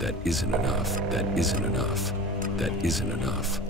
that isn't enough, that isn't enough, that isn't enough.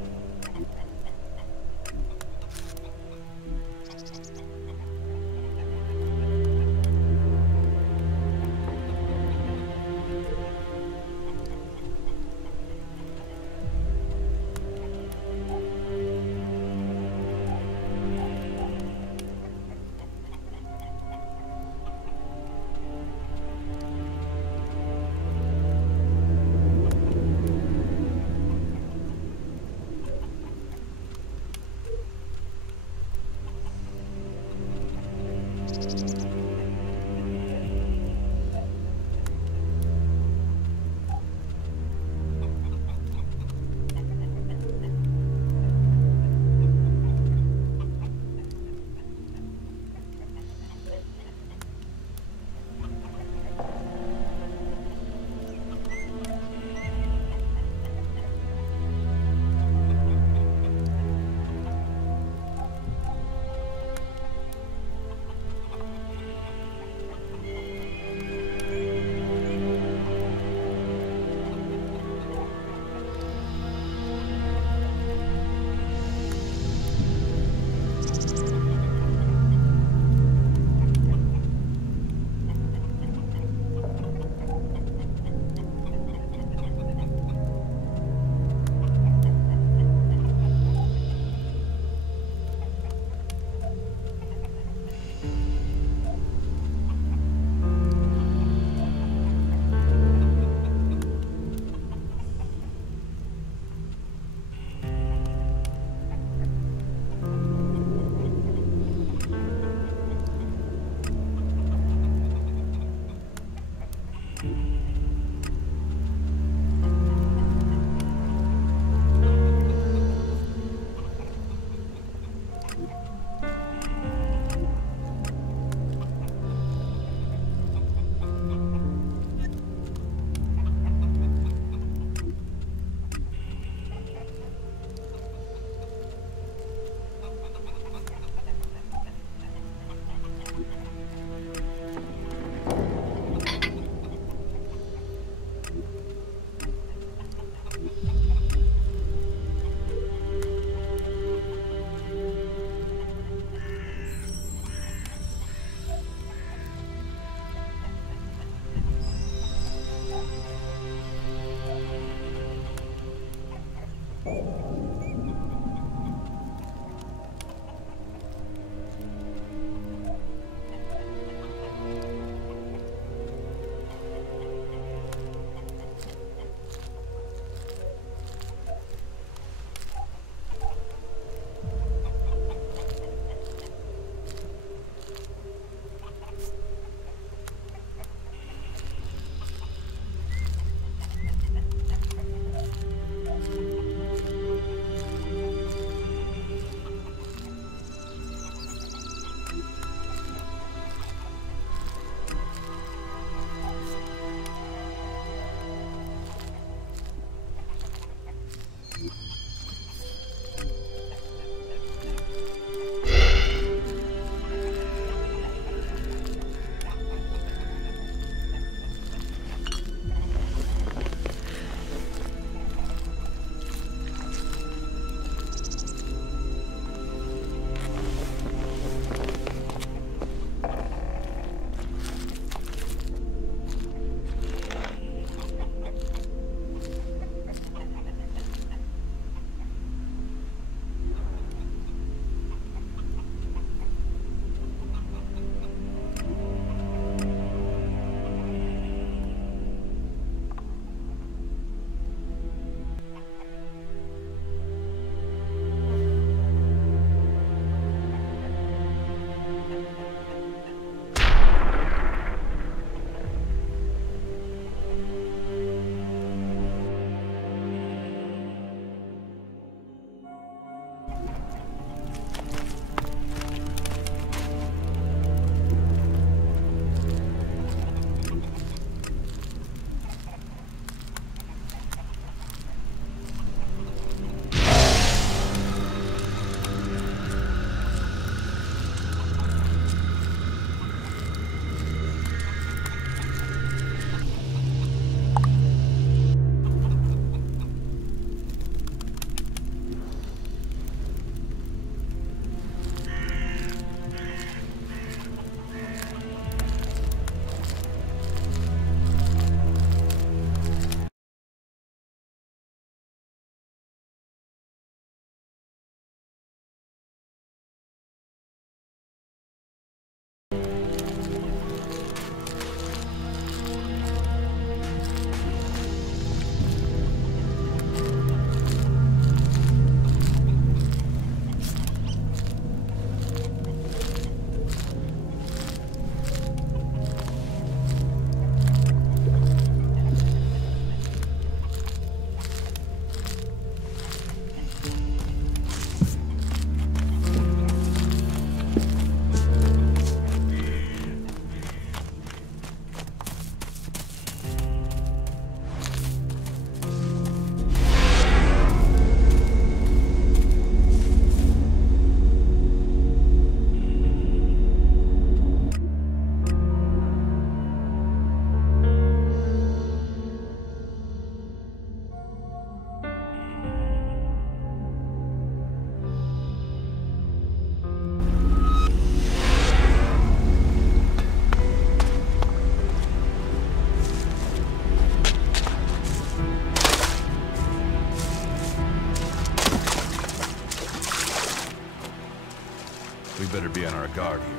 our guard here.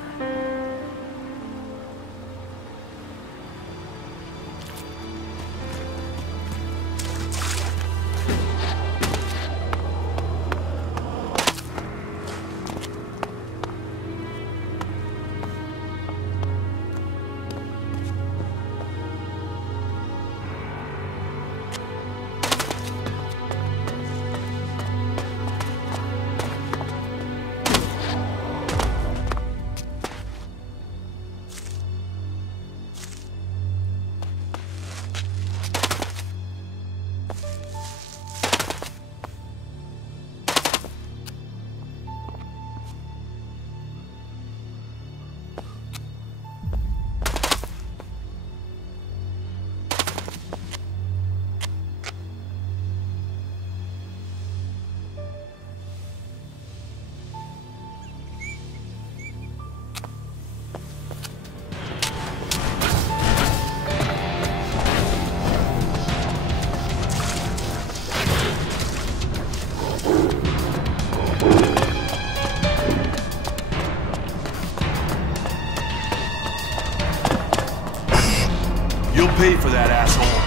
Pay for that, asshole.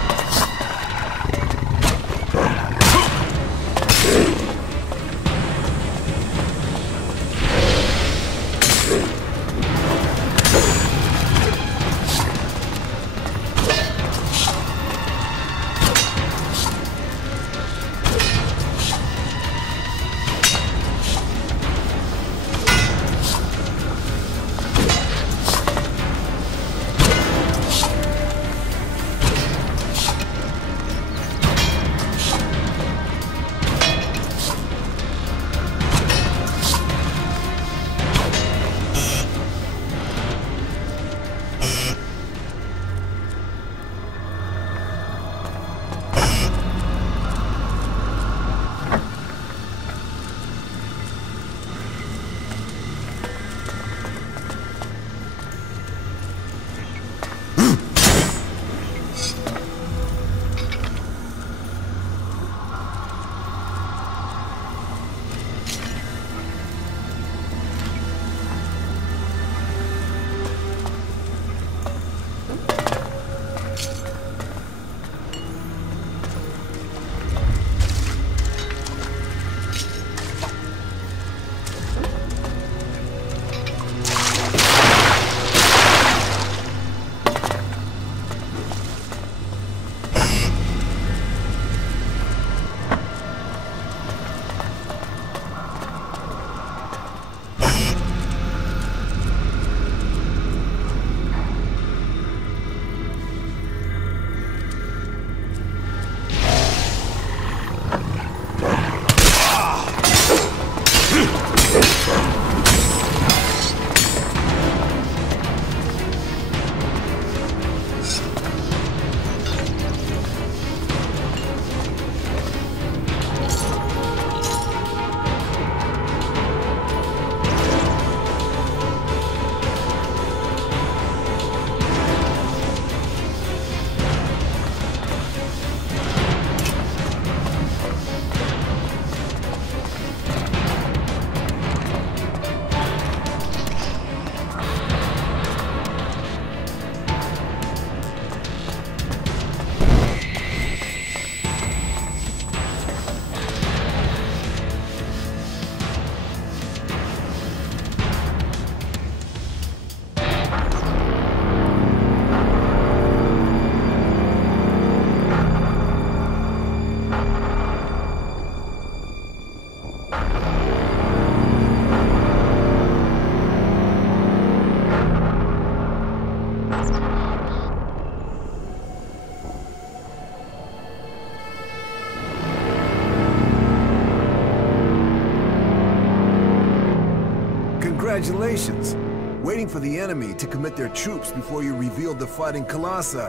Congratulations! Waiting for the enemy to commit their troops before you revealed the fighting colossi.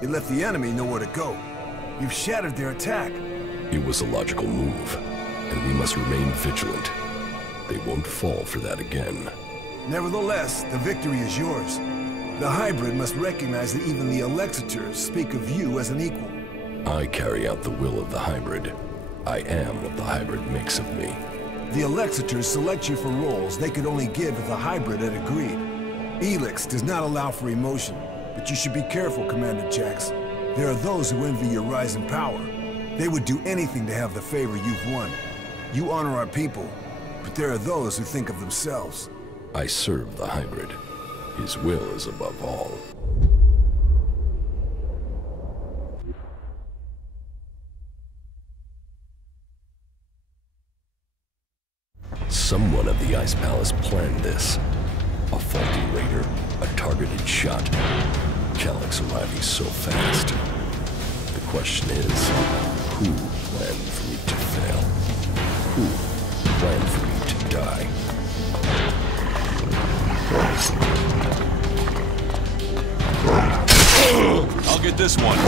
You left the enemy nowhere to go. You've shattered their attack. It was a logical move, and we must remain vigilant. They won't fall for that again. Nevertheless, the victory is yours. The hybrid must recognize that even the Elexitors speak of you as an equal. I carry out the will of the hybrid. I am what the hybrid makes of me. The Elexitors select you for roles they could only give if the hybrid had agreed. ELEX does not allow for emotion, but you should be careful, Commander Jax. There are those who envy your rise in power. They would do anything to have the favor you've won. You honor our people, but there are those who think of themselves. I serve the hybrid. His will is above all. Someone at the Ice Palace planned this. A faulty raider, a targeted shot. Calyx arriving so fast. The question is, who planned for me to fail? Who planned for me to die? I'll get this one.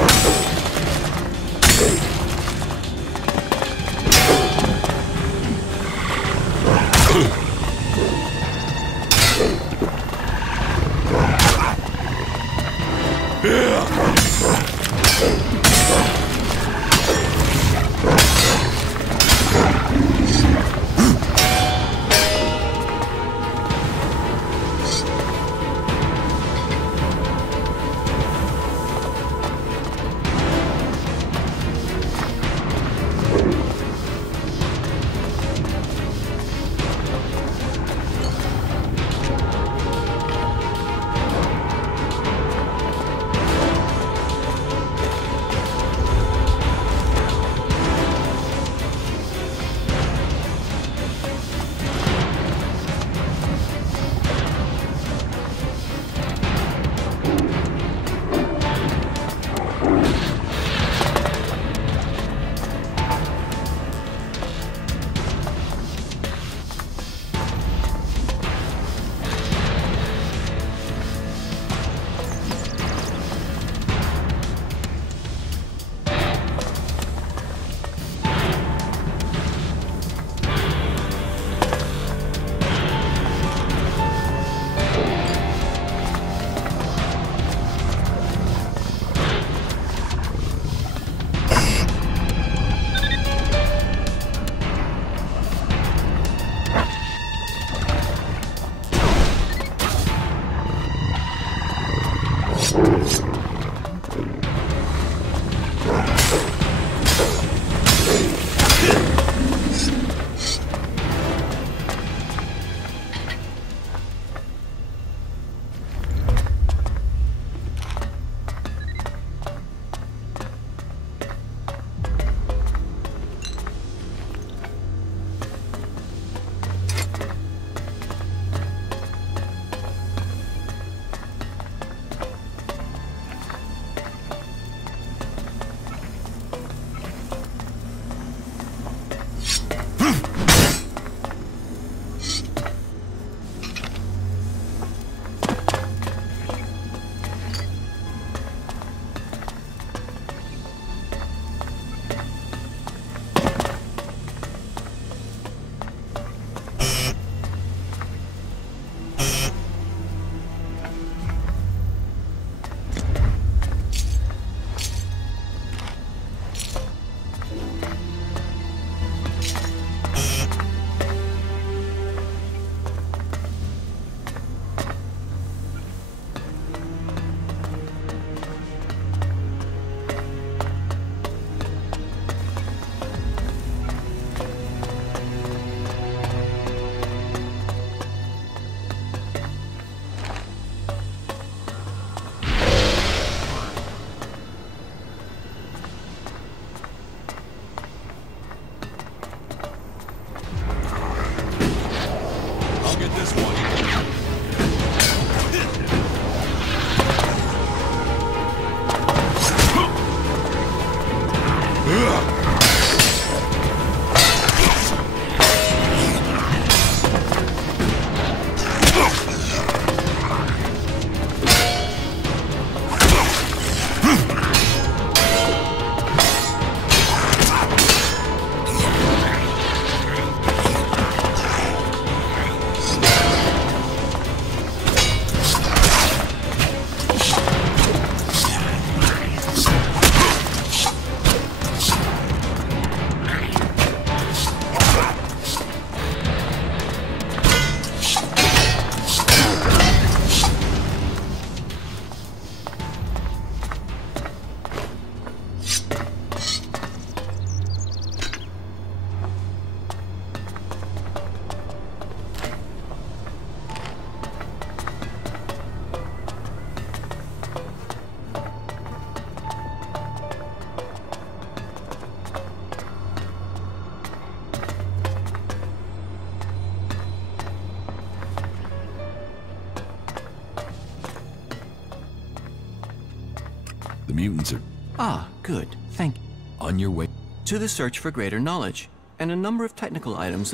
The mutants are Ah, good. Thank you. on your way. To the search for greater knowledge, and a number of technical items.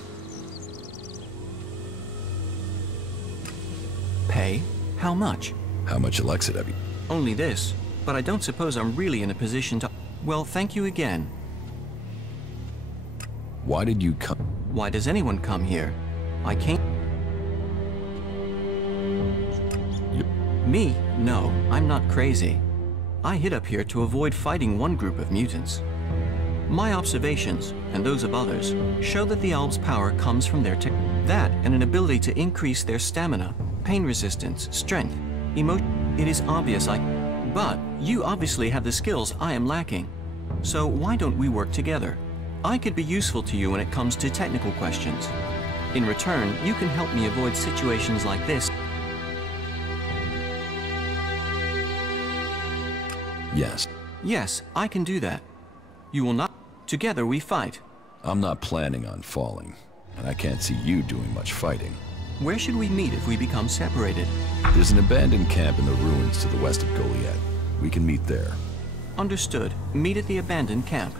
Pay? How much? How much ELEX have you? Only this, but I don't suppose I'm really in a position to... Well, thank you again. Why did you come? Why does anyone come here? I came... Me? No, I'm not crazy. I hid up here to avoid fighting one group of mutants. My observations, and those of others, show that the Alps' power comes from their that and an ability to increase their stamina, pain resistance, strength, emotion. It is obvious But you obviously have the skills I am lacking. So why don't we work together? I could be useful to you when it comes to technical questions. In return, you can help me avoid situations like this. Yes. Yes, I can do that. You will not. Together we fight. I'm not planning on falling, and I can't see you doing much fighting. Where should we meet if we become separated? There's an abandoned camp in the ruins to the west of Goliath. We can meet there. Understood. Meet at the abandoned camp.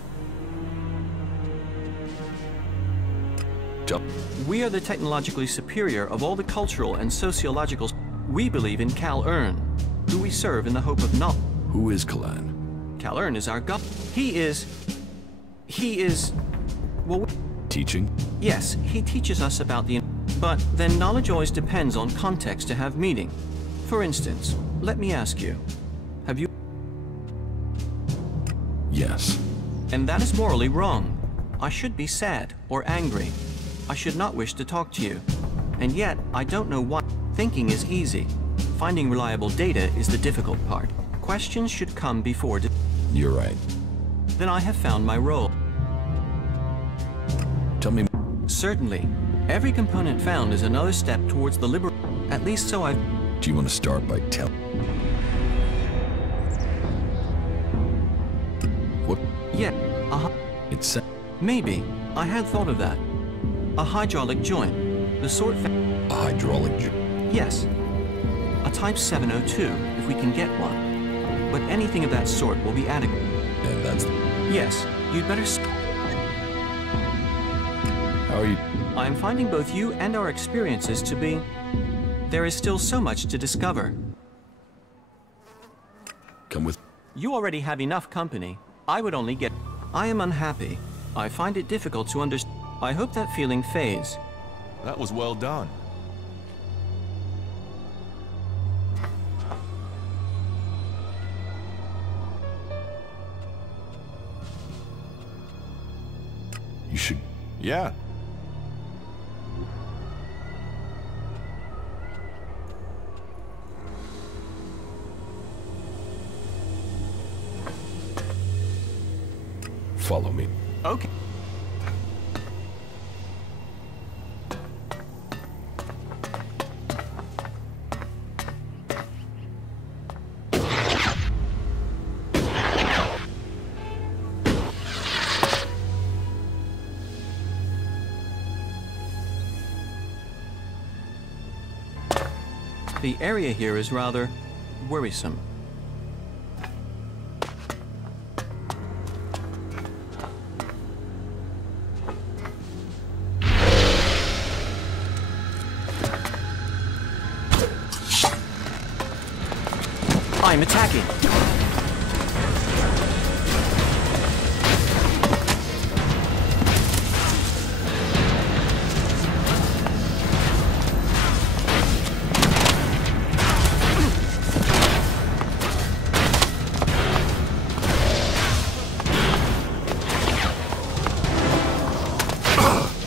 Jump. We are the technologically superior of all the cultural and sociological... We believe in Cal-Ern, who we serve in the hope of not... Who is Kalan? Cal-Ern is our He is... Well, Teaching? yes, he teaches us about the... But then knowledge always depends on context to have meaning. For instance, let me ask you, have you... Yes. And that is morally wrong. I should be sad or angry. I should not wish to talk to you. And yet, I don't know why. Thinking is easy. Finding reliable data is the difficult part. Questions should come before... You're right. Then I have found my role. Tell me... Certainly. Every component found is another step towards the At least so I've... Do you want to start by telling... What? Yeah, It's... maybe. I had thought of that. A hydraulic joint. The sort... A hydraulic... Yes. A Type 702, if we can get one. But anything of that sort will be adequate. And that's... Yes, you'd better... How are you... I am finding both you and our experiences to be... There is still so much to discover. Come with... You already have enough company. I would only get... I am unhappy. I find it difficult to understand. I hope that feeling fades. That was well done. You should... Yeah. Follow me. Okay. The area here is rather worrisome. I'm attacking.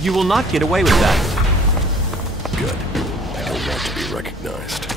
You will not get away with that. Good. I don't want to be recognized.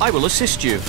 I will assist you.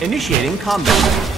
Initiating combat.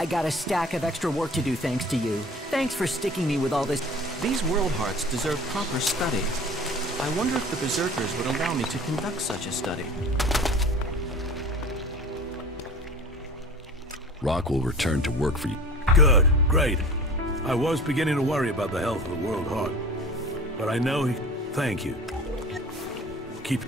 I got a stack of extra work to do thanks to you. Thanks for sticking me with all this. These world hearts deserve proper study. I wonder if the Berserkers would allow me to conduct such a study. Rock will return to work for you. Good, great. I was beginning to worry about the health of the World Heart. But I know he... Thank you. Keep...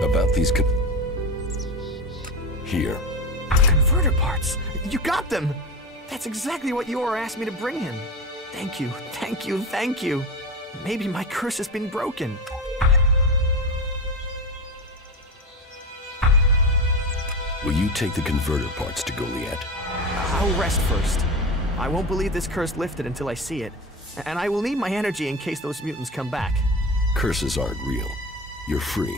About these here. Converter parts! You got them! That's exactly what Yor asked me to bring him. Thank you, thank you, thank you. Maybe my curse has been broken. Will you take the converter parts to Goliath? I'll rest first. I won't believe this curse lifted until I see it. And I will need my energy in case those mutants come back. Curses aren't real. You're free.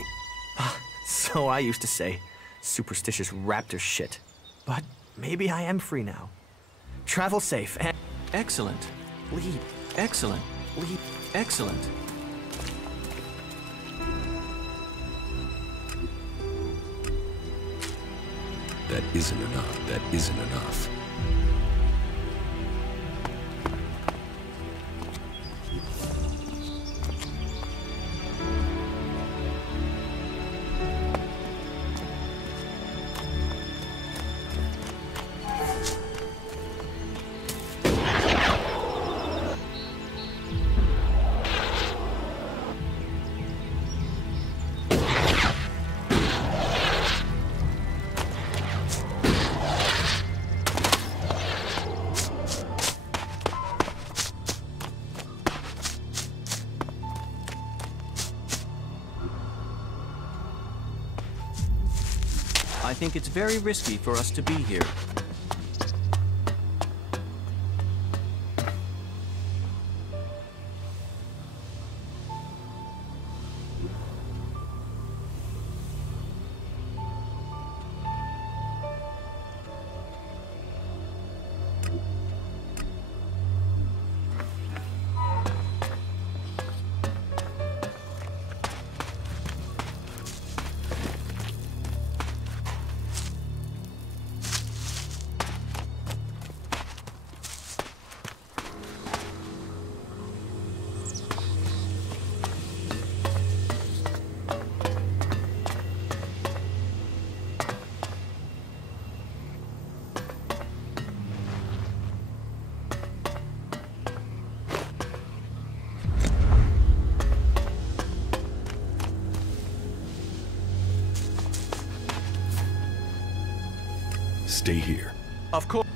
So I used to say. Superstitious raptor shit. But maybe I am free now. Travel safe and... Excellent. Lead. Excellent. Lead. Excellent. That isn't enough. That isn't enough. I think it's very risky for us to be here. Stay here. Of course.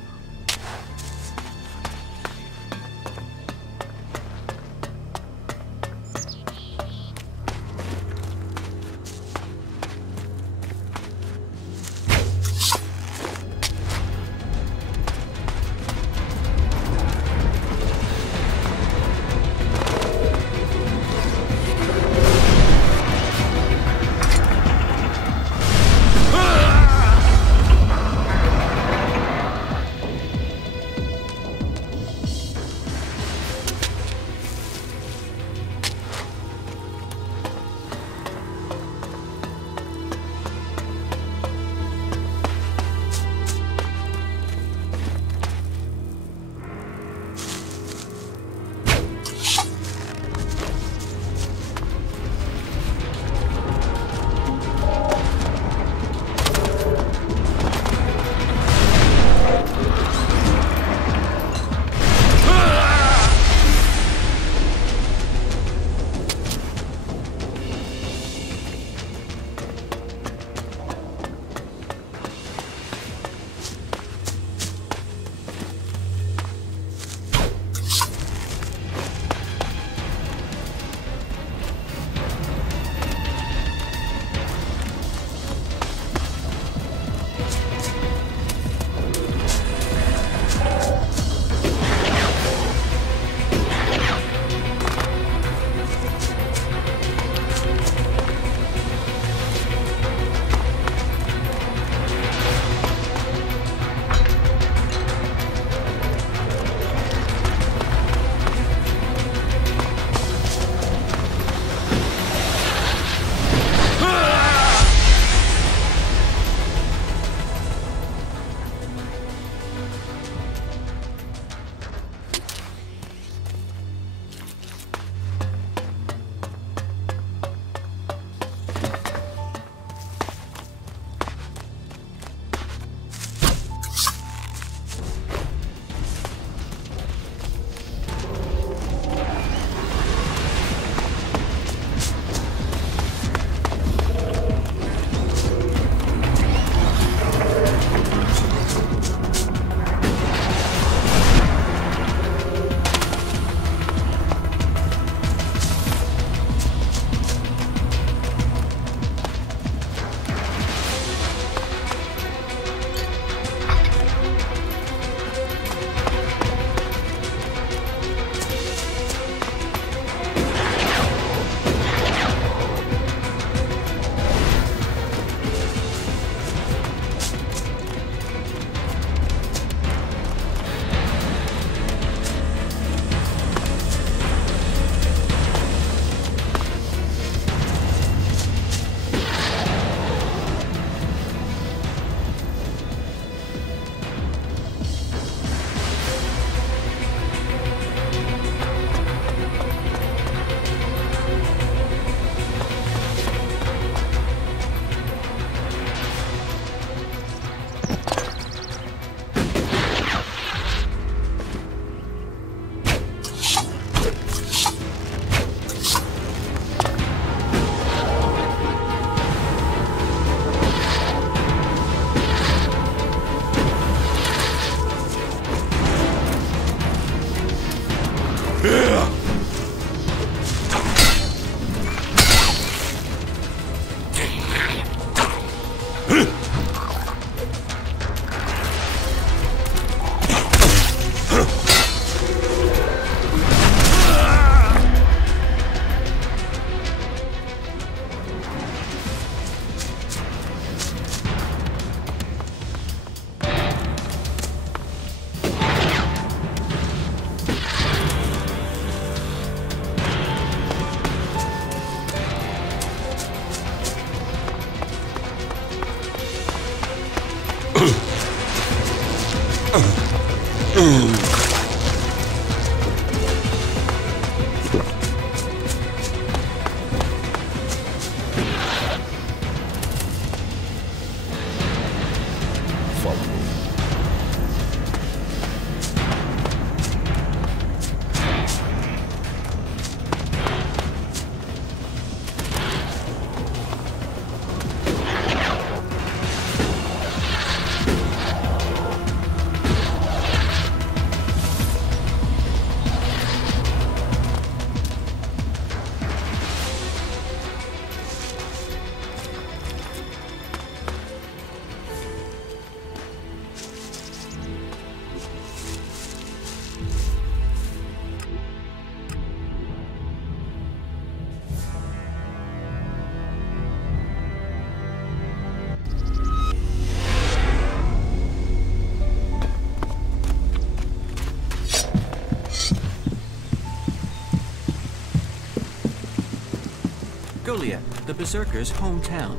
the Berserker's hometown.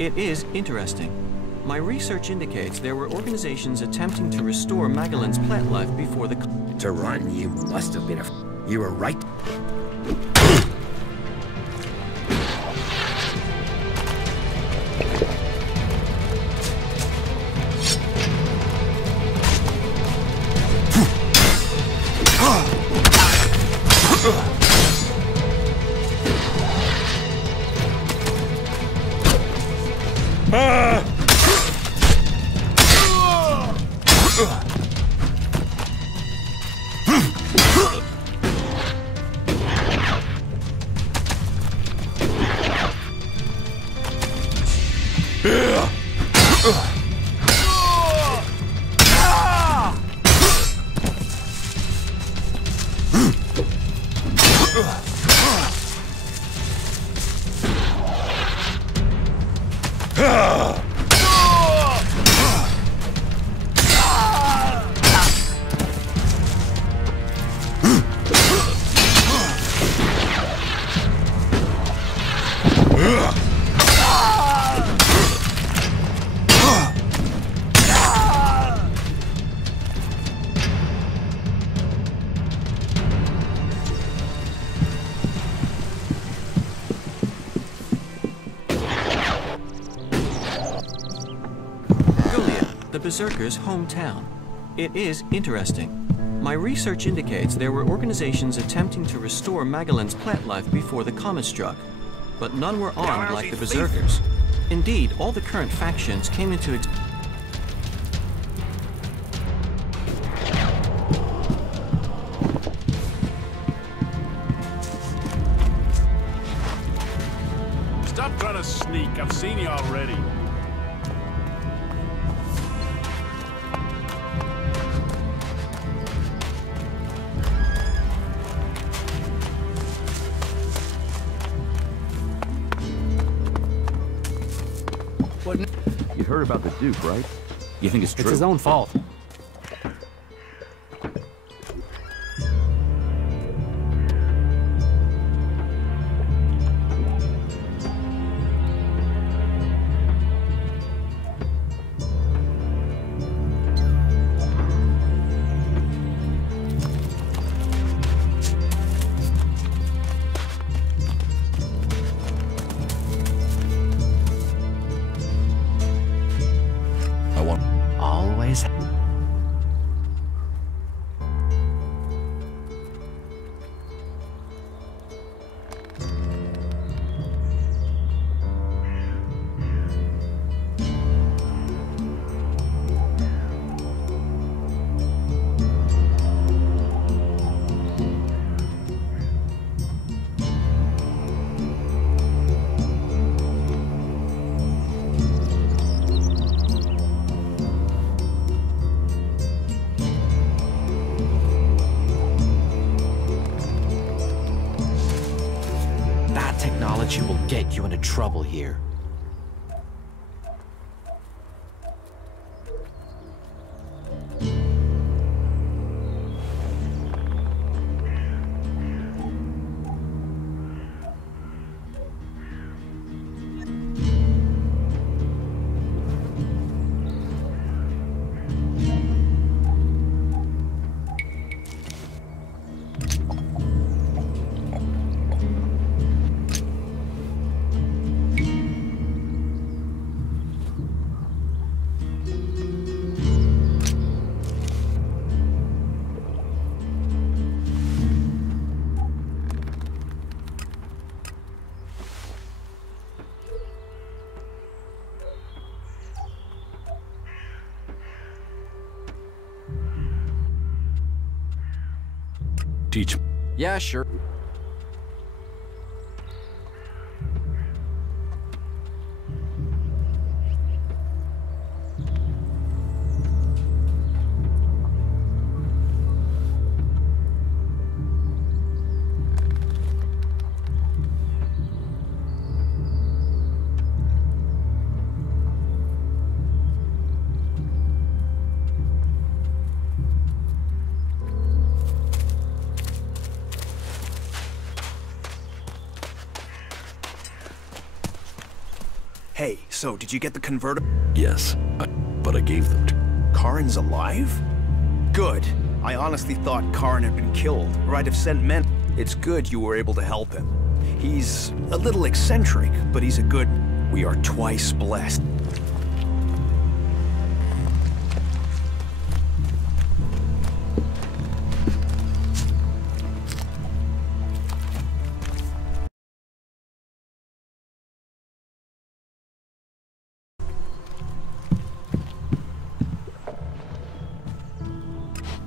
It is interesting. My research indicates there were organizations attempting to restore Magellan's plant life before the... To run, you must have been you were right. Berserker's hometown. It is interesting. My research indicates there were organizations attempting to restore Magellan's plant life before the comet struck, but none were armed like the Berserkers. Indeed, all the current factions came into Stop trying to sneak. I've seen you already. You heard about the Duke, right? You think it's true? It's his own fault. Always. Technology will get you into trouble here. Teach. Yeah, sure. Hey, so did you get the converter? Yes, but I gave them to... Karin's alive? Good. I honestly thought Karin had been killed, or I'd have sent men. It's good you were able to help him. He's a little eccentric, but he's a good... We are twice blessed.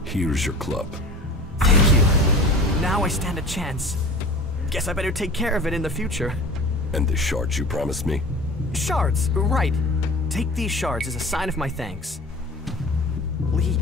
Here's your club. Thank you. Now I stand a chance. Guess I better take care of it in the future. And the shards you promised me? Shards, right. Take these shards as a sign of my thanks. Lee.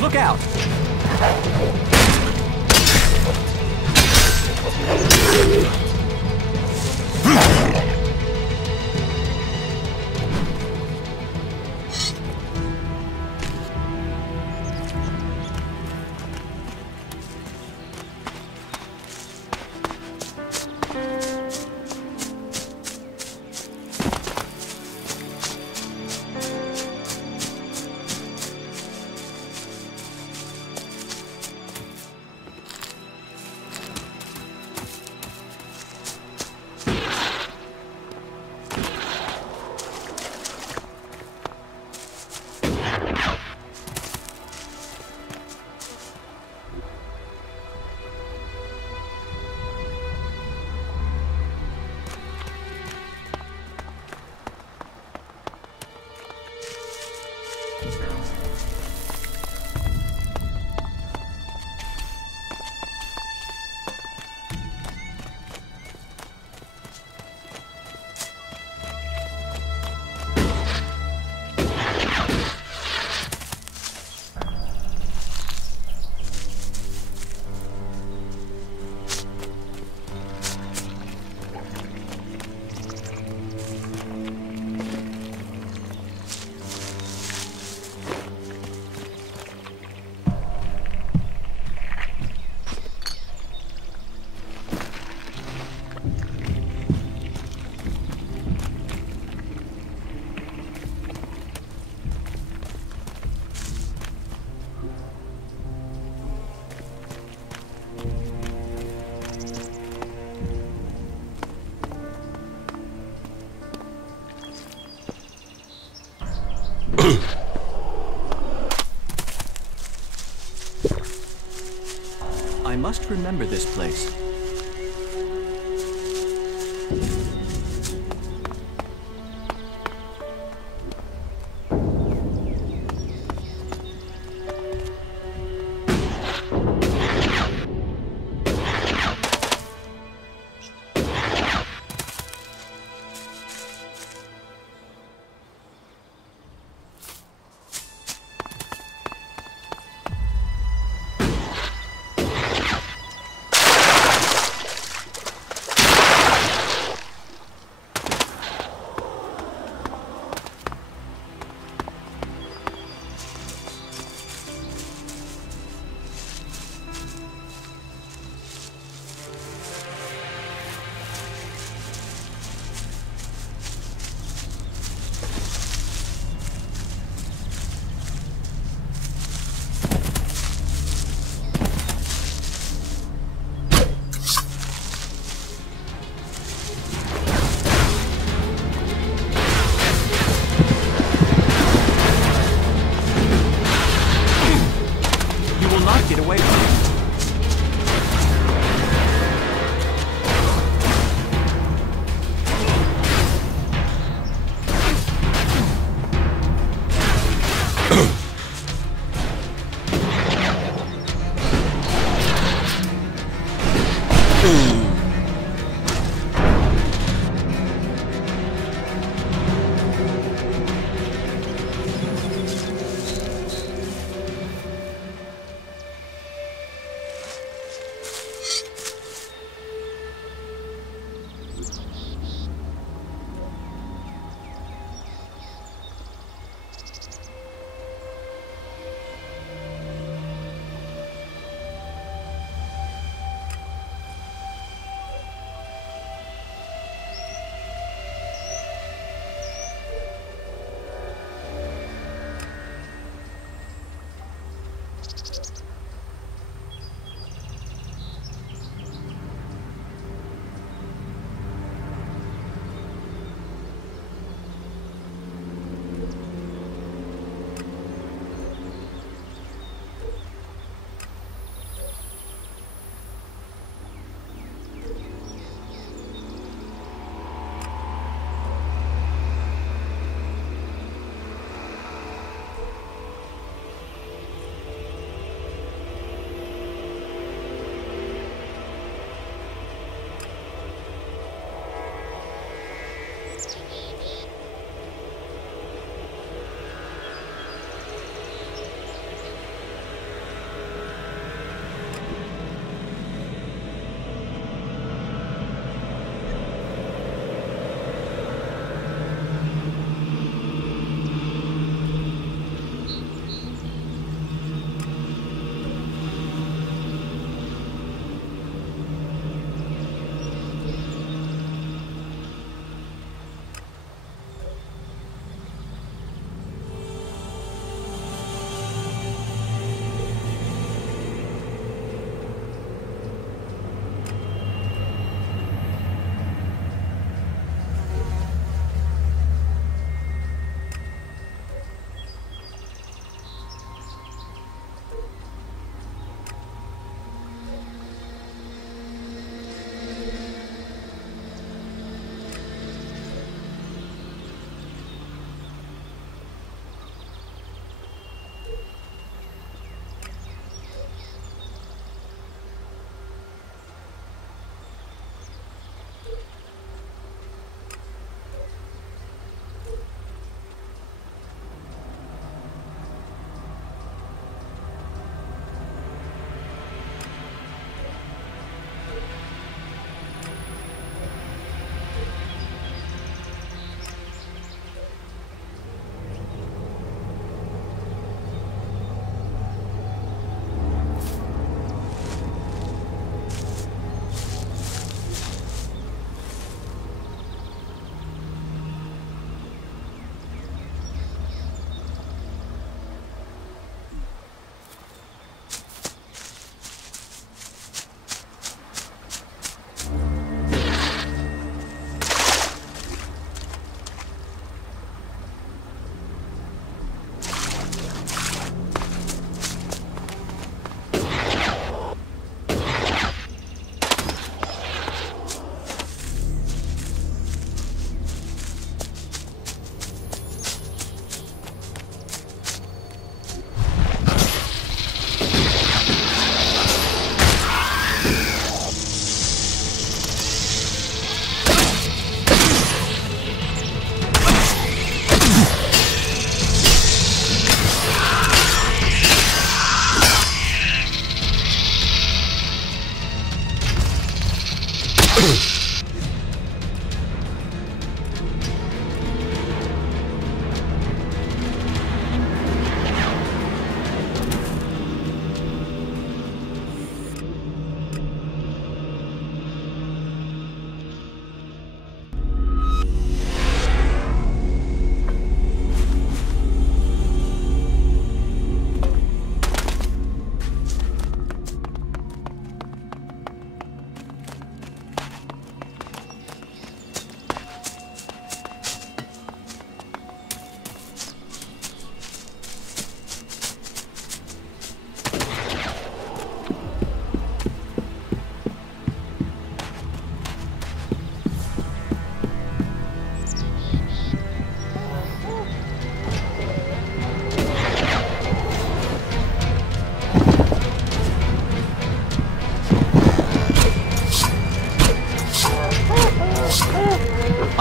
Look out! must remember this place.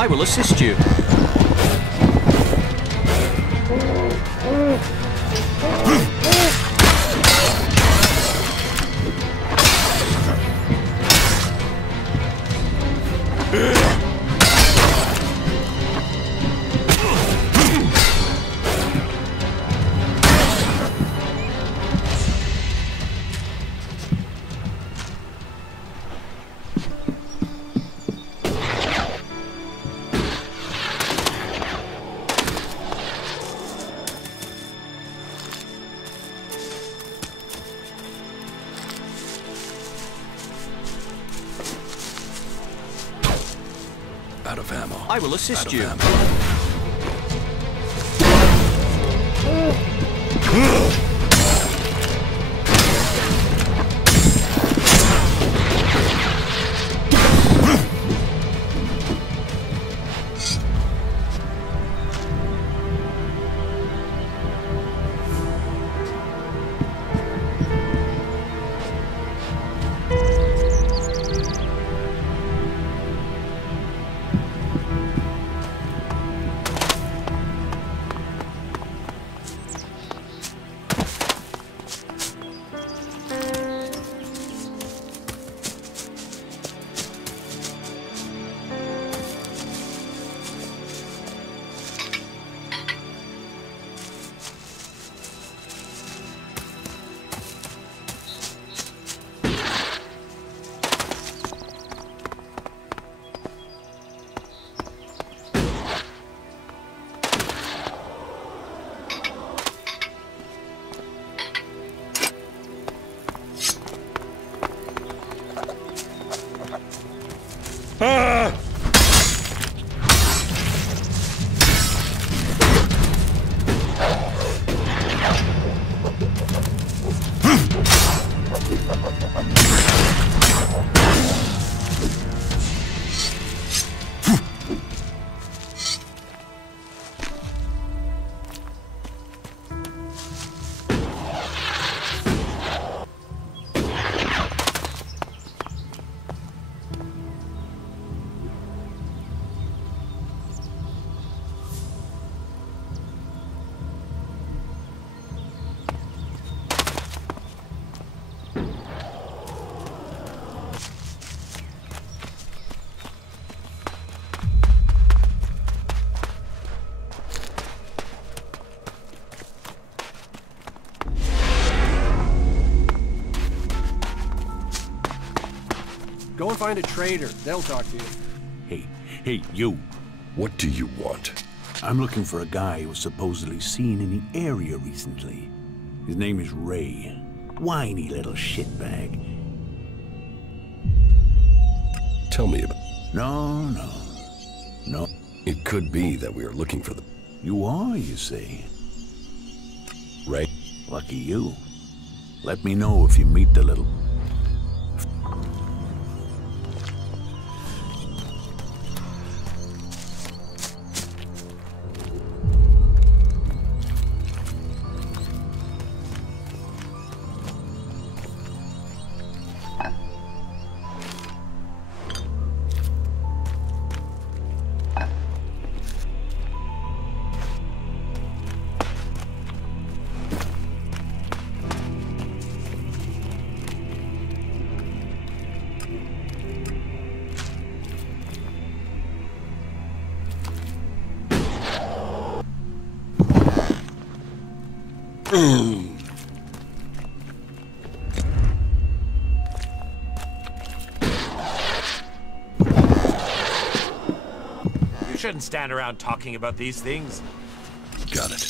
I will assist you. Out of ammo. I will assist you. Go and find a trader. They'll talk to you. Hey, you. What do you want? I'm looking for a guy who was supposedly seen in the area recently. His name is Ray. Whiny little shitbag. Tell me about... No. It could be that we are looking for the... You are, you see. Ray? Lucky you. Let me know if you meet the little... You shouldn't stand around talking about these things. Got it.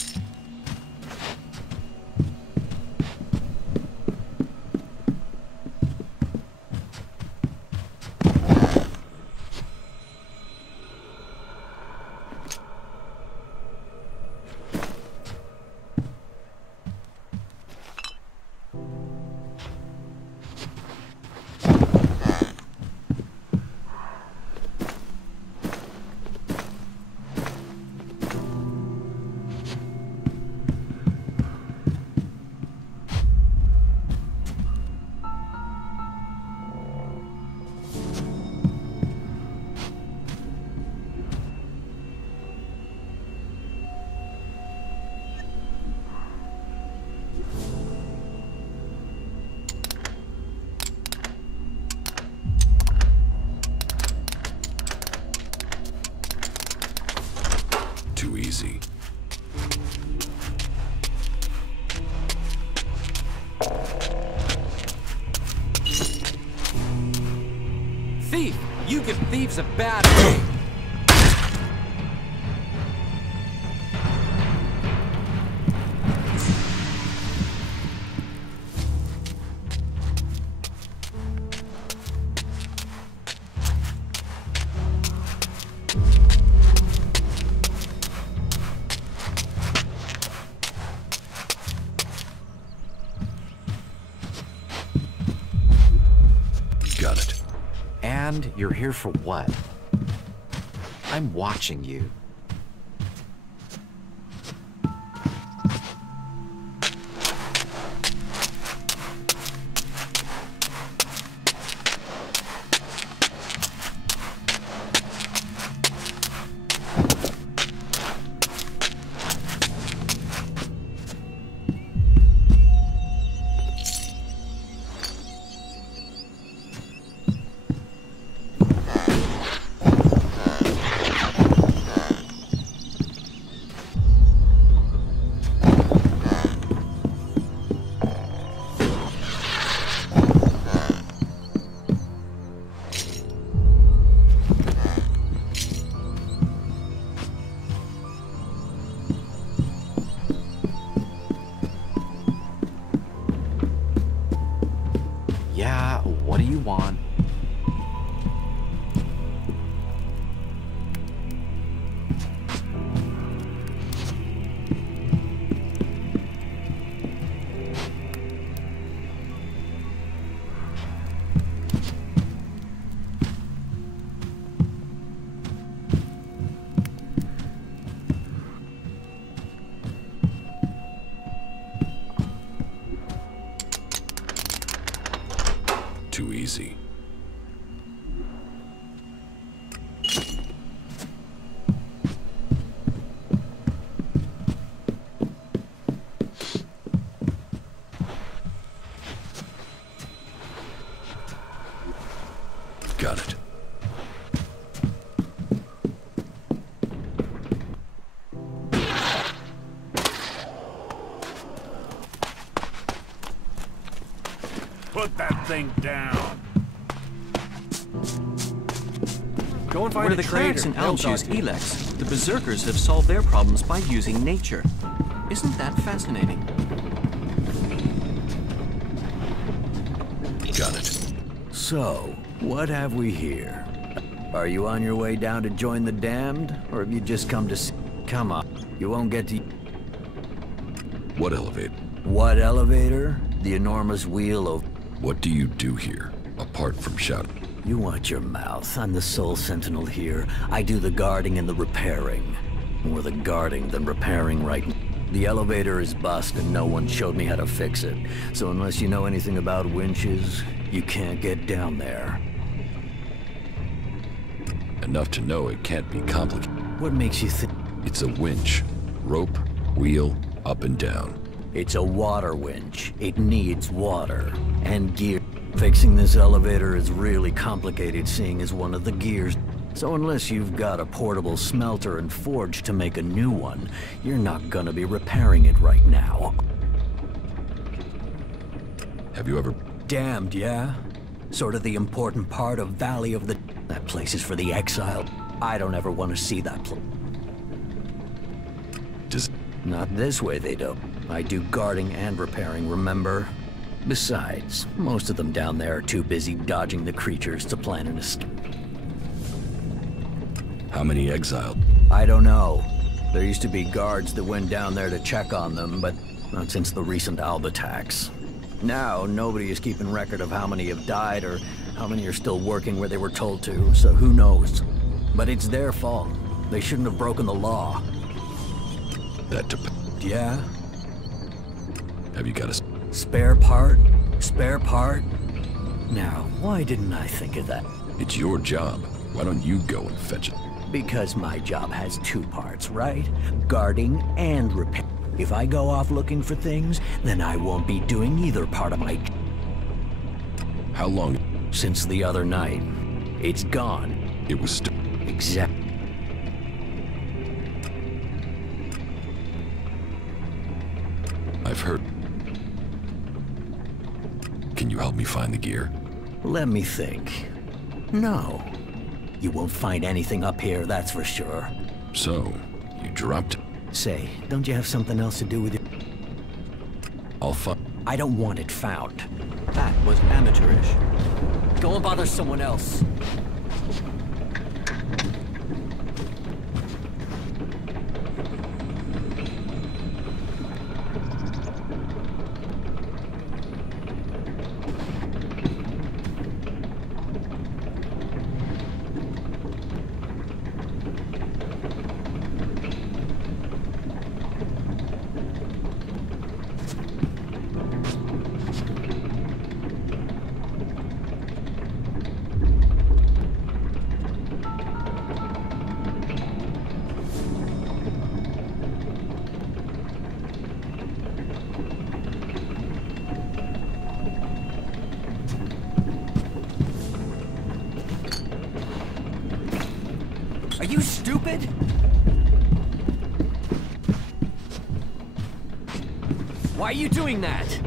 Too easy. Thief! You give thieves a bad name! Got it. And you're here for what? I'm watching you. Yeah, what do you want? Too easy. Got it. Put that thing down. Go and find Where a the trader. cracks and They'll elves talk use to you. ELEX, the berserkers have solved their problems by using nature. Isn't that fascinating? Got it. So, what have we here? Are you on your way down to join the damned? Or have you just come to see? Come on, you won't get to... What elevator? What elevator? The enormous wheel of... What do you do here, apart from shouting? You watch your mouth. I'm the sole sentinel here. I do the guarding and the repairing. More the guarding than repairing right now. The elevator is bust and no one showed me how to fix it. So unless you know anything about winches, you can't get down there. Enough to know it can't be complicated. What makes you think? It's a winch. Rope, wheel, up and down. It's a water winch. It needs water and gear. Fixing this elevator is really complicated, seeing as one of the gears. So unless you've got a portable smelter and forge to make a new one, you're not gonna be repairing it right now. Have you ever... Damned, yeah? Sort of the important part of Valley of the... That place is for the exiled. I don't ever want to see that place. Does... Not this way, they don't. I do guarding and repairing, remember? Besides, most of them down there are too busy dodging the creatures to plan an escape. How many exiled? I don't know. There used to be guards that went down there to check on them, but not since the recent Alb attacks. Now, nobody is keeping record of how many have died or how many are still working where they were told to, so who knows? But it's their fault. They shouldn't have broken the law. That depends. Yeah? Have you got a... Spare part? Spare part? Now, why didn't I think of that? It's your job. Why don't you go and fetch it? Because my job has two parts, right? Guarding and repair. If I go off looking for things, then I won't be doing either part of my... How long? Since the other night. It's gone. It was Exact. I've heard. Can you help me find the gear? Let me think. No. You won't find anything up here, that's for sure. So, you dropped it? Say, don't you have something else to do with it? I'll find. I don't want it found. That was amateurish. Go and bother someone else. Are you stupid? Why are you doing that?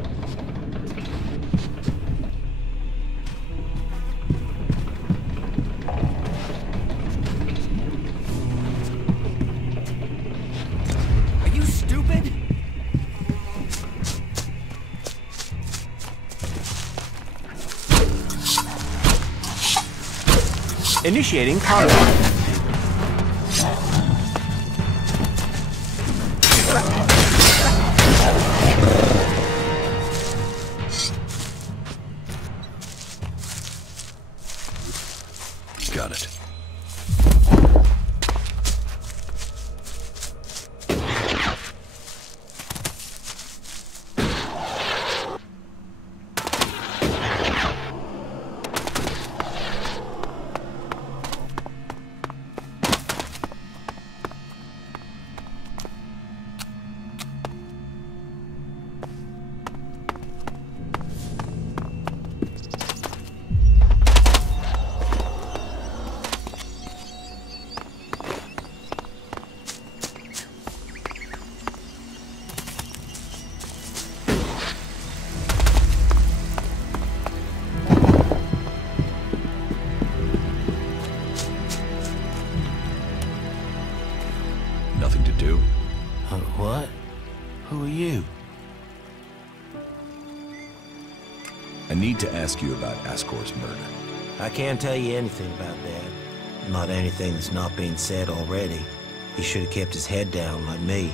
Are you stupid? Initiating combat. Got it. Nothing to do? What? Who are you? I need to ask you about Ascor's murder. I can't tell you anything about that. Not anything that's not being said already. He should have kept his head down like me.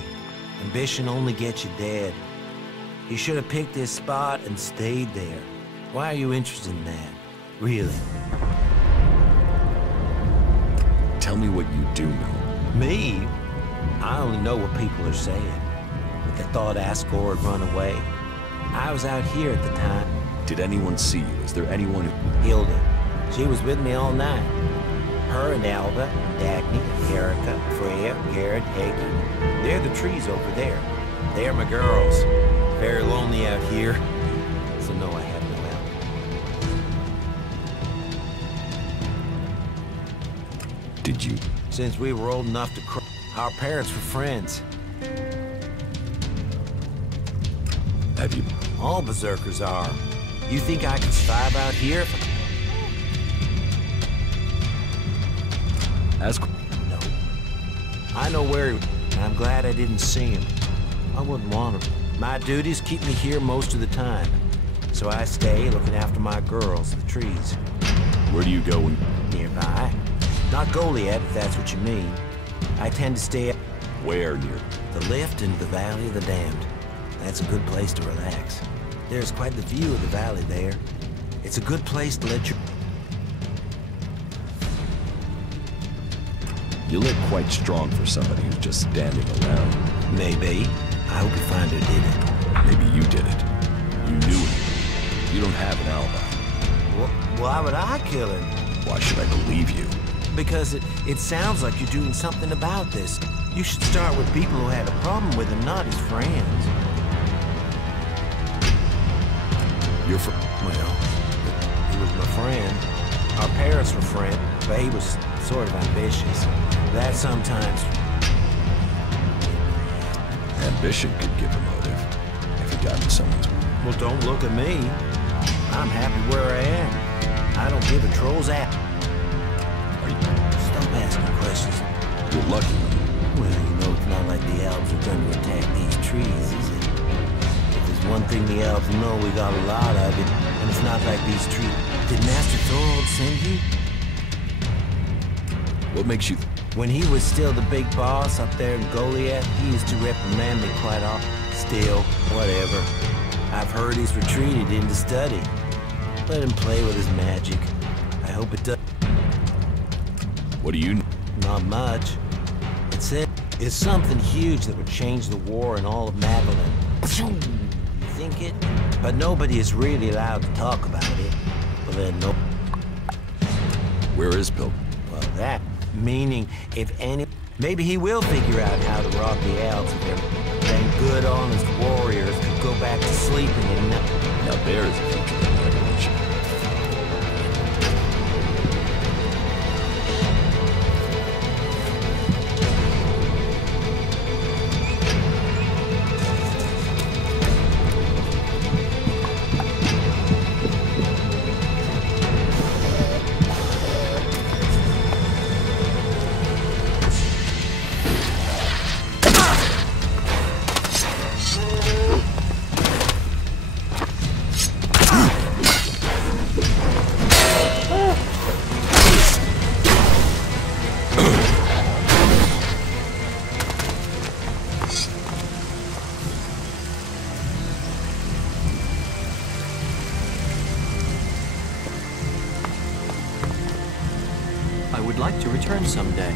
Ambition only gets you dead. He should have picked this spot and stayed there. Why are you interested in that? Really? Tell me what you do know. Me? I only know what people are saying. That they thought Ascor had run away. I was out here at the time. Did anyone see you? Is there anyone who... Hilda. She was with me all night. Her and Alba, Dagny, Erica, Freya, Garrett, Hagee. They're the trees over there. They're my girls. Very lonely out here. So no, I have no help. Did you... Since we were old enough to cry, our parents were friends. Have you... All berserkers are. You think I could survive out here if Ascor? No. I know where he... and I'm glad I didn't see him. I wouldn't want him. My duties keep me here most of the time. So I stay looking after my girls, the trees. Where do you go when... Nearby. Not Goliad, if that's what you mean. I tend to stay... Where near? The lift into the Valley of the Damned. That's a good place to relax. There's quite the view of the valley there. It's a good place to let your... You look quite strong for somebody who's just standing around. Maybe. I hope you find who did it. Maybe you did it. You knew him. You don't have an alibi. Why would I kill him? Why should I believe you? Because it sounds like you're doing something about this. You should start with people who had a problem with him, not his friends. You're from... Well, he was my friend. Our parents were friends, but he was sort of ambitious. That sometimes... Ambition could give a motive. If gotten someone's... Well, don't look at me. I'm happy where I am. I don't give a troll's ass. Stop asking questions. You're lucky. Well, you know, it's not like the elves are going to attack these trees, is it? If there's one thing the elves know, we got a lot of it. And it's not like these trees. Did Master Thorold send you? What makes you... When he was still the big boss up there in Goliath, he used to reprimand me quite often. Still, whatever. I've heard he's retreated into study. Let him play with his magic. I hope it does. What do you... Not much. It's something huge that would change the war in all of Madeline. You think it? But nobody is really allowed to talk about it. Well then, no. Where is Bill? Well, that meaning if any... Maybe he will figure out how to rob the elves of their then good, honest warriors could go back to sleeping and Now there is a future in revelation. I would like to return someday.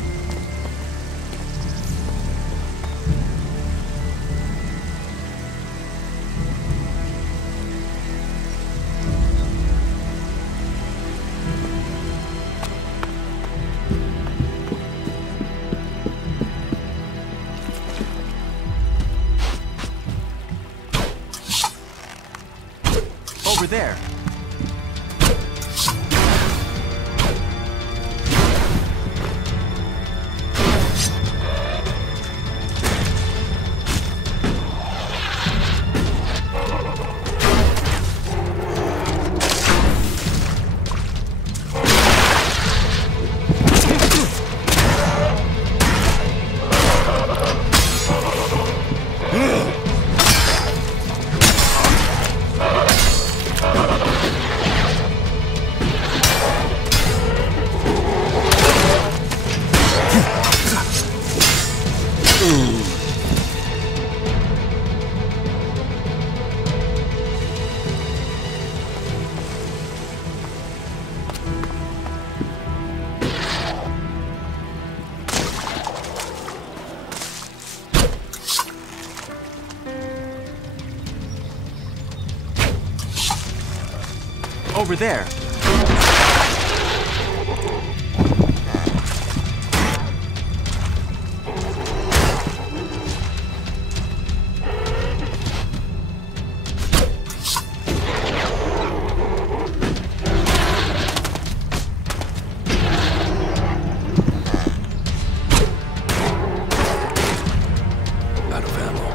Over there. Over there. Out of ammo.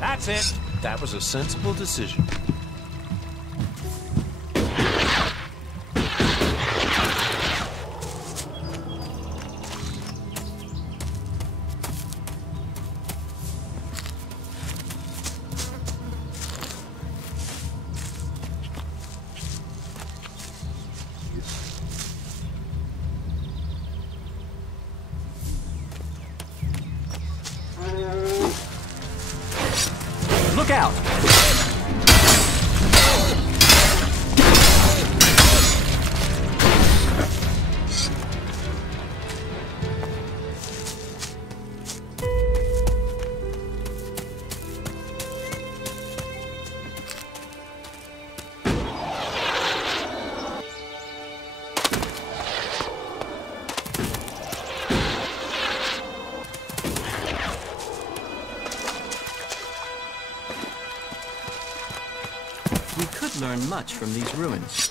That's it. That was a sensible decision. Look out! might learn much from these ruins.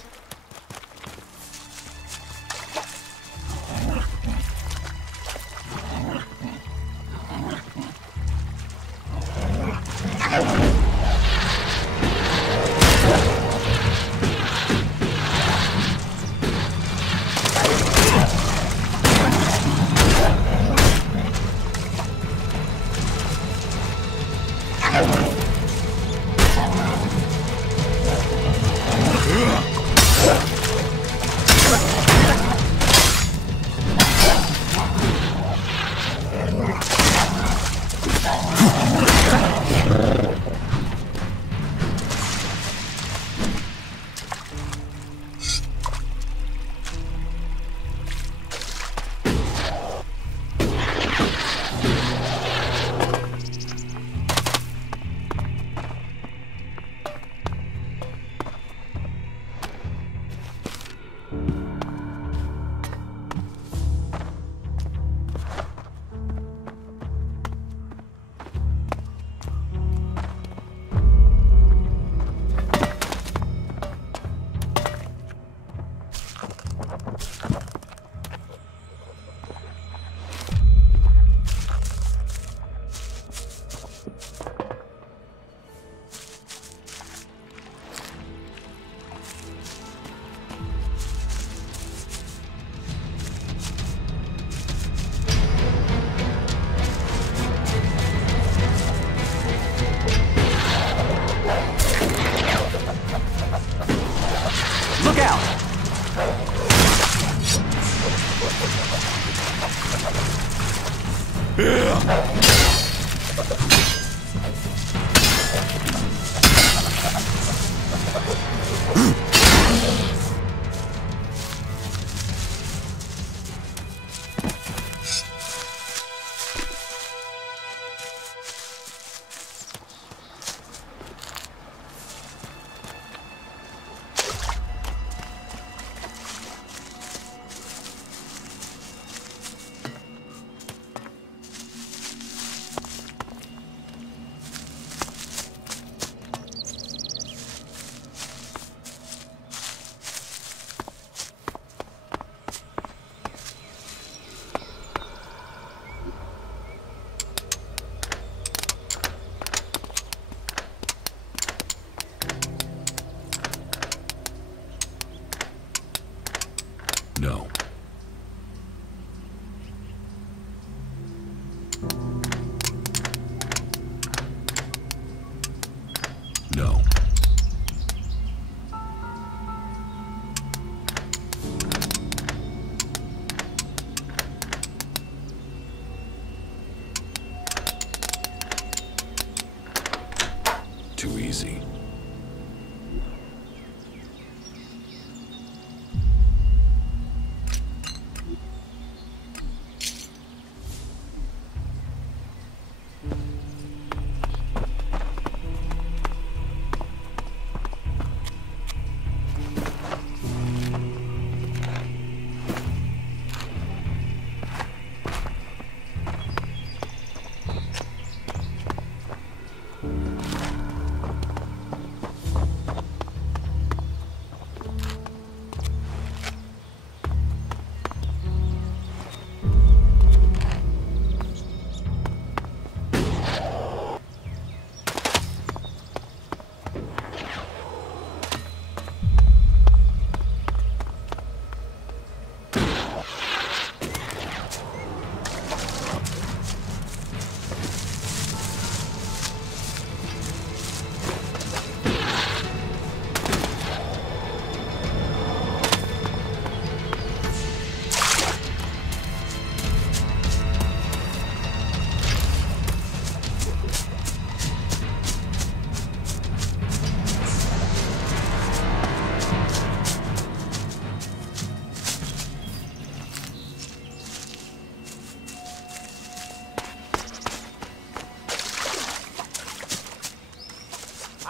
No. No. Too easy.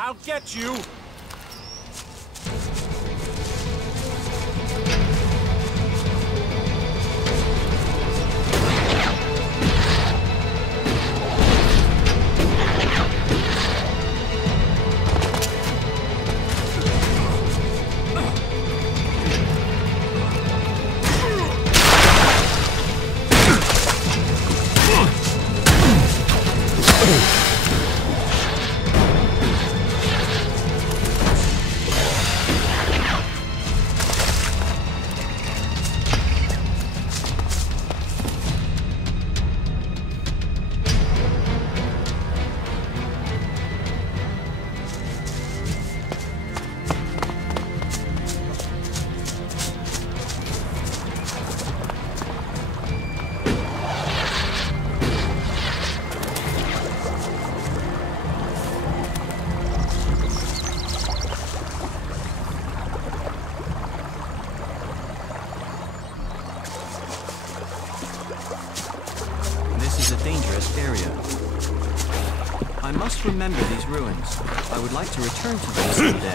I'll get you! both remember these ruins. I would like to return to them someday.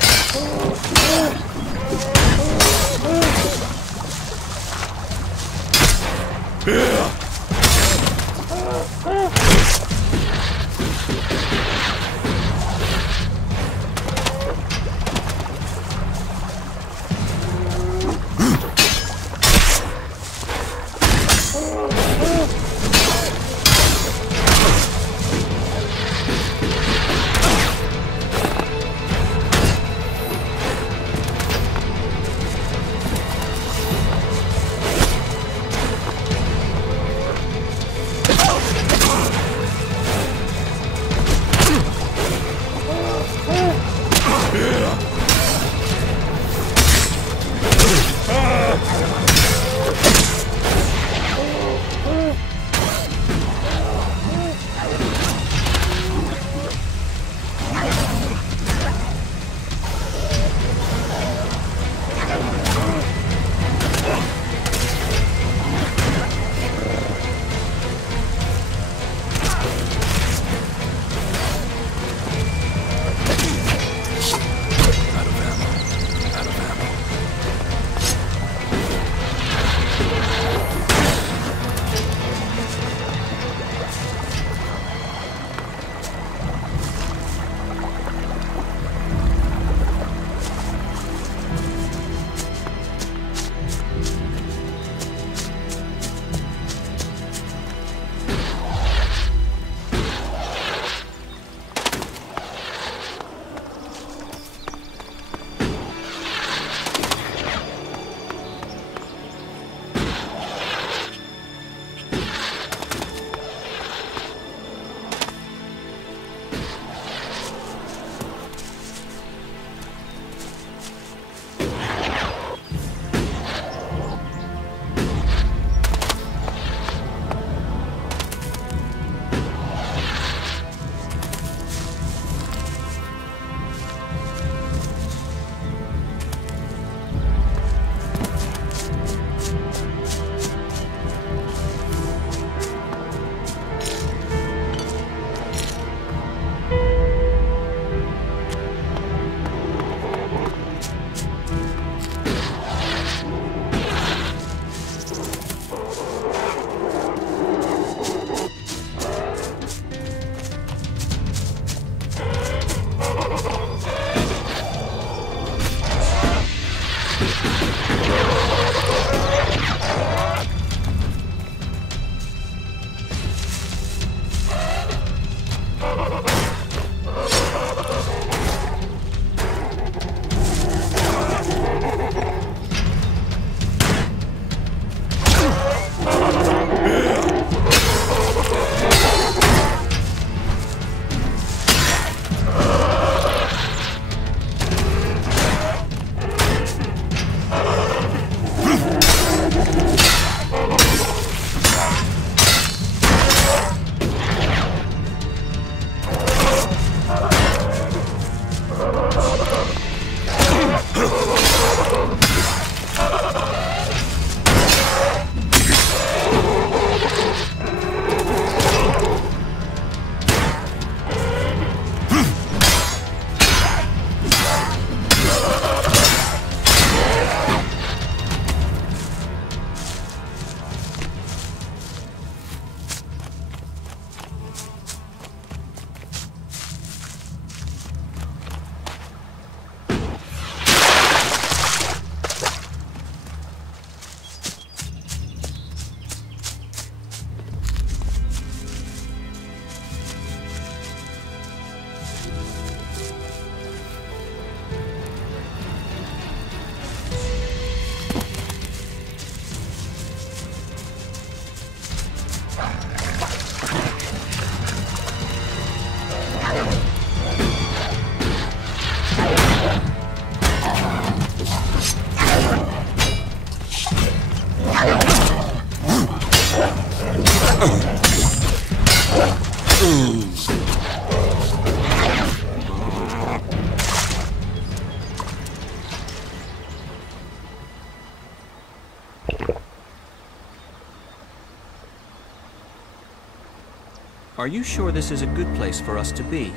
Are you sure this is a good place for us to be?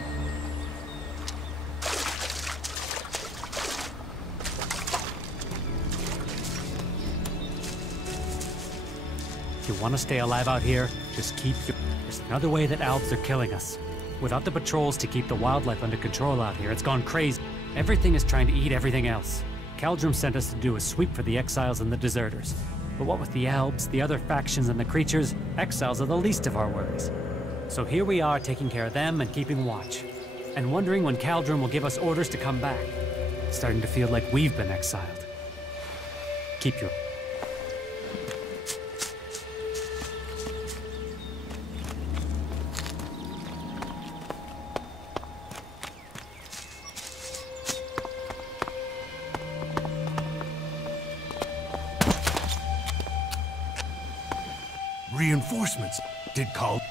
If you want to stay alive out here, just keep your... There's another way that Albs are killing us. Without the patrols to keep the wildlife under control out here, it's gone crazy. Everything is trying to eat everything else. Caldrum sent us to do a sweep for the exiles and the deserters. But what with the Albs, the other factions, and the creatures, exiles are the least of our worries. So here we are taking care of them and keeping watch. And wondering when Caldrum will give us orders to come back. Starting to feel like we've been exiled. Keep your... Reinforcements. Did call.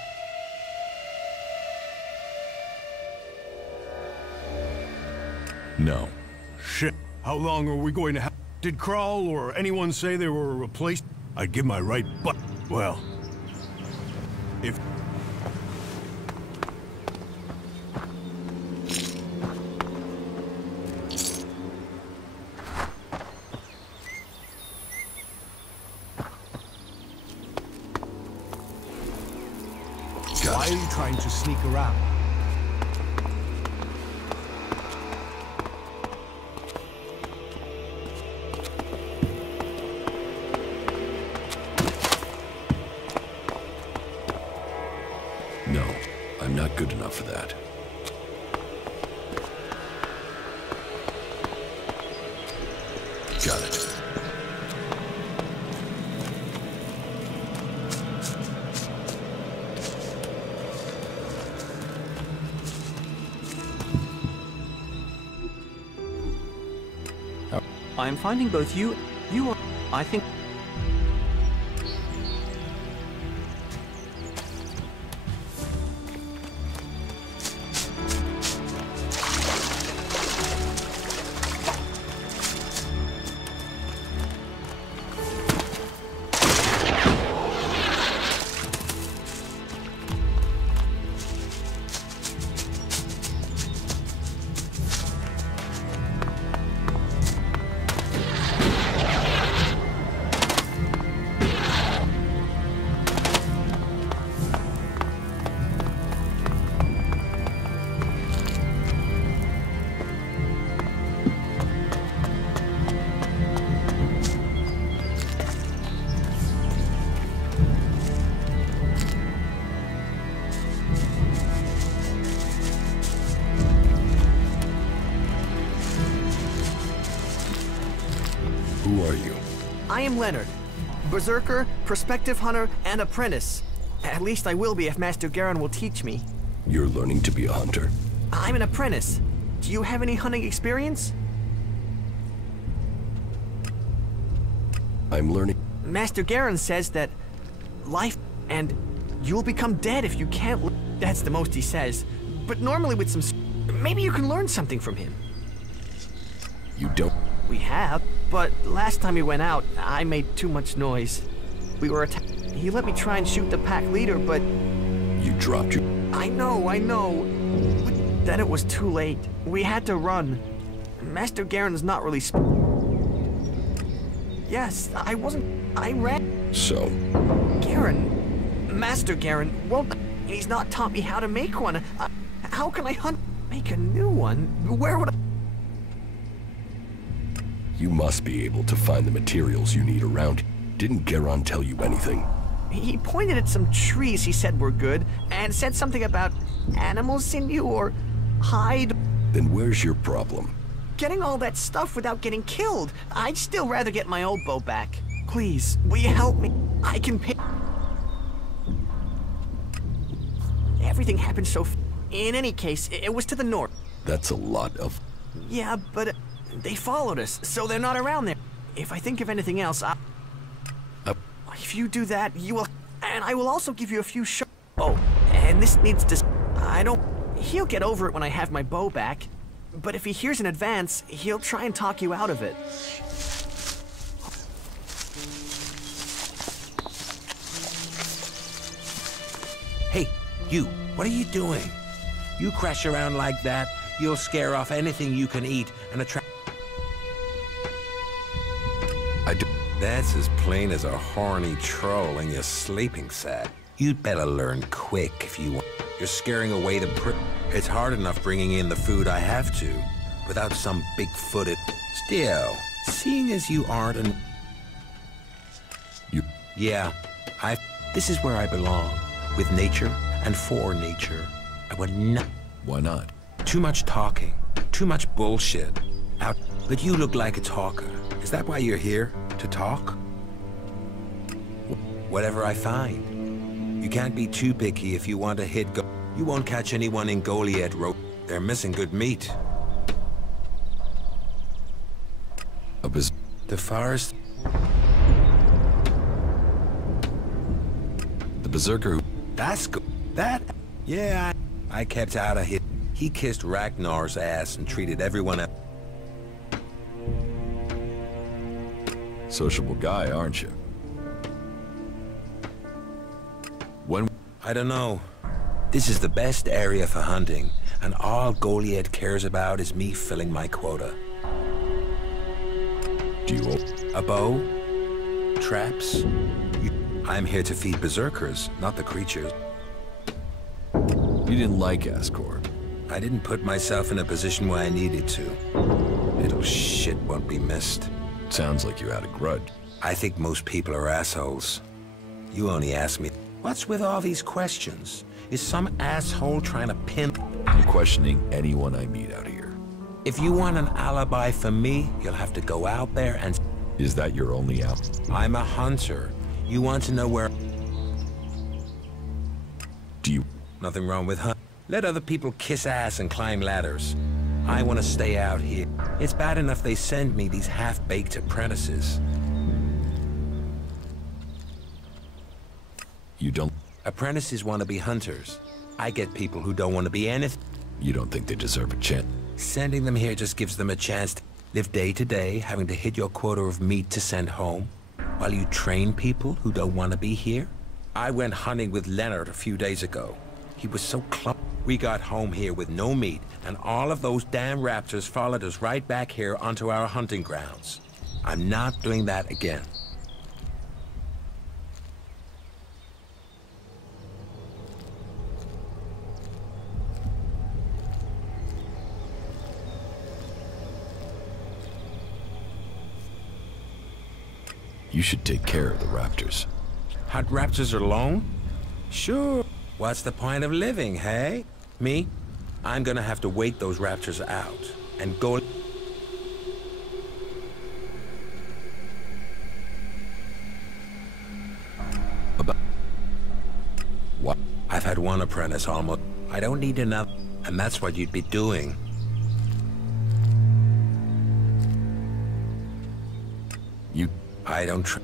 No. Shit. How long are we going to have? Did Crawl or anyone say they were replaced? I'd give my right butt. Well, if... Why are you trying to sneak around? No, I'm not good enough for that. Got it. I'm finding both you are... I think... Who are you? I am Leonard. Berserker, prospective hunter, and apprentice. At least I will be if Master Garen will teach me. You're learning to be a hunter? I'm an apprentice. Do you have any hunting experience? I'm learning... Master Garen says that life and you'll become dead if you can't That's the most he says. But normally with some... Maybe you can learn something from him. You don't... We have, but last time we went out, I made too much noise. We were attacked. He let me try and shoot the pack leader, but... You dropped your... I know. But then it was too late. We had to run. Master Garen's not really... Yes, I wasn't... I ran... So? Garen. Master Garen, well, he's not taught me how to make one. How can I hunt... Make a new one? Where would I... You must be able to find the materials you need around. Didn't Garen tell you anything? He pointed at some trees he said were good, and said something about animal sinew or hide. Then where's your problem? Getting all that stuff without getting killed. I'd still rather get my old bow back. Please, will you help me? I can pay. Everything happened so In any case, it was to the north. That's a lot of... Yeah, but they followed us, so they're not around there. If I think of anything else, if you do that, you will... And I will also give you a few shots. Oh, and this needs to... I don't... He'll get over it when I have my bow back. But if he hears in advance, he'll try and talk you out of it. Hey, You, what are you doing? You crash around like that, you'll scare off anything you can eat and attract... That's as plain as a horny troll in your sleeping sack. You'd better learn quick if you want. You're scaring away the It's hard enough bringing in the food I have to, without some big-footed... Still, seeing as you aren't an... Yeah, This is where I belong, with nature and for nature. I would not... Why not? Too much talking, too much bullshit. But you look like a talker. Is that why you're here? To talk? Whatever I find. You can't be too picky if you want to hit You won't catch anyone in Goliath Road. They're missing good meat. The forest... The berserker... That's good. That... Yeah, I kept out of his... He kissed Ragnar's ass and treated everyone else. Sociable guy, aren't you? When... I don't know. This is the best area for hunting, and all Goliath cares about is me filling my quota. Do you... A bow? Traps? I'm here to feed berserkers, not the creatures. You didn't like Ascor. I didn't put myself in a position where I needed to. Little shit won't be missed. Sounds like you had a grudge. I think most people are assholes. You only ask me, what's with all these questions? Is some asshole trying to pin... I'm questioning anyone I meet out here. If you want an alibi for me, you'll have to go out there and... Is that your only out? I'm a hunter. You want to know where... Do you... Nothing wrong with hunt. Let other people kiss ass and climb ladders. I want to stay out here. It's bad enough they send me these half-baked apprentices. You don't... Apprentices want to be hunters. I get people who don't want to be anything. You don't think they deserve a chance? Sending them here just gives them a chance to live day to day, having to hit your quota of meat to send home, while you train people who don't want to be here. I went hunting with Leonard a few days ago. He was so close. We got home here with no meat, and all of those damn raptors followed us right back here onto our hunting grounds. I'm not doing that again. You should take care of the raptors. Hot raptors alone? Sure. What's the point of living, hey? Me? I'm gonna have to wait those raptors out and go... What? I've had one apprentice almost. I don't need enough, and that's what you'd be doing. I don't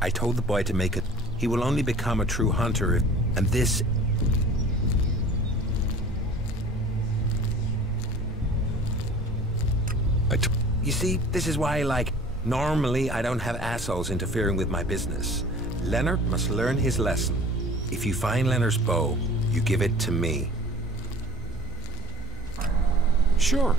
I told the boy to make it. He will only become a true hunter if... And this... You see, this is why, normally I don't have assholes interfering with my business. Leonard must learn his lesson. If you find Leonard's bow, you give it to me. Sure.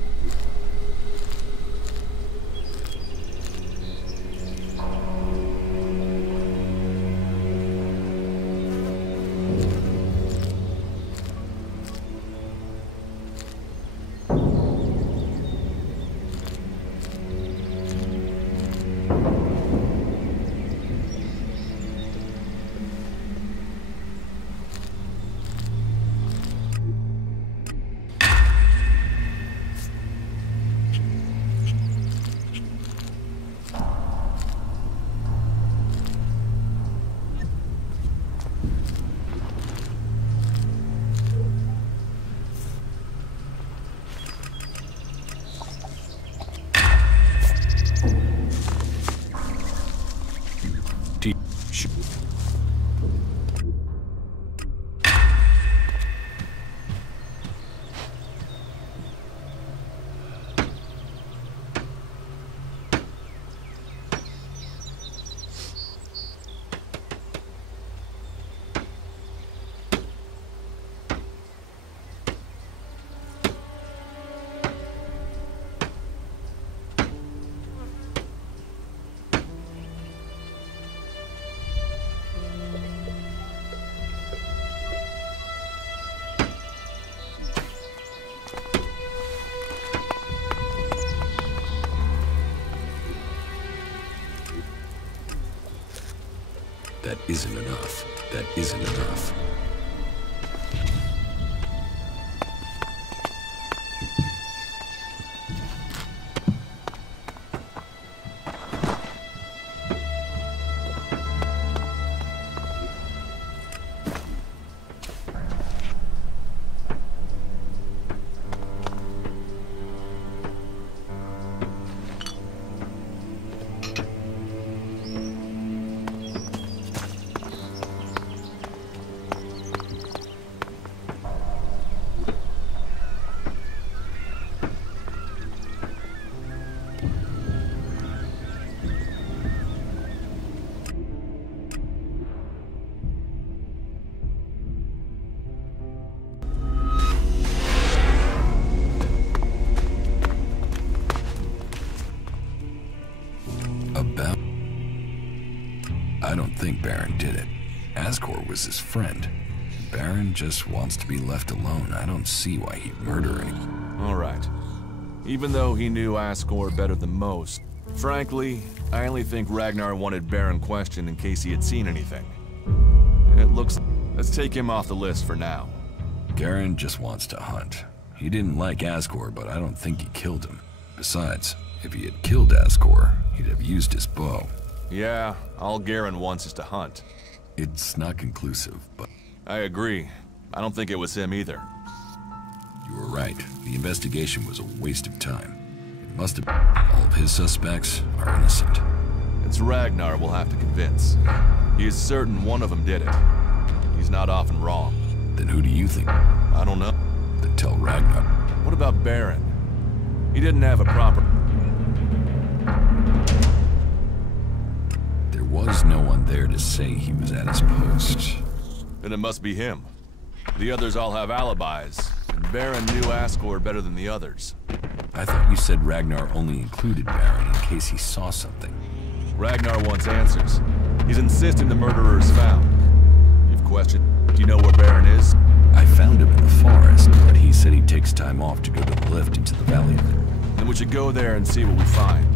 isn't enough. That isn't enough. I don't think Baron did it. Asgore was his friend. Baron just wants to be left alone. I don't see why he'd murder anyone. All right. Even though he knew Asgore better than most, frankly, I only think Ragnar wanted Baron questioned in case he had seen anything. It looks... Let's take him off the list for now. Baron just wants to hunt. He didn't like Asgore, but I don't think he killed him. Besides, if he had killed Asgore, he'd have used his bow. Yeah, all Garen wants is to hunt. It's not conclusive, but... I agree. I don't think it was him either. You were right. The investigation was a waste of time. It must have... All of his suspects are innocent. It's Ragnar we'll have to convince. He is certain one of them did it. He's not often wrong. Then who do you think? I don't know. Then tell Ragnar. What about Baron? He didn't have a proper... There was no one there to say he was at his post. Then it must be him. The others all have alibis, and Baron knew Asgore better than the others. I thought you said Ragnar only included Baron in case he saw something. Ragnar wants answers. He's insisting the murderer is found. You've questioned. Do you know where Baron is? I found him in the forest, but he said he takes time off to go to the lift into the valley. Then we should go there and see what we find.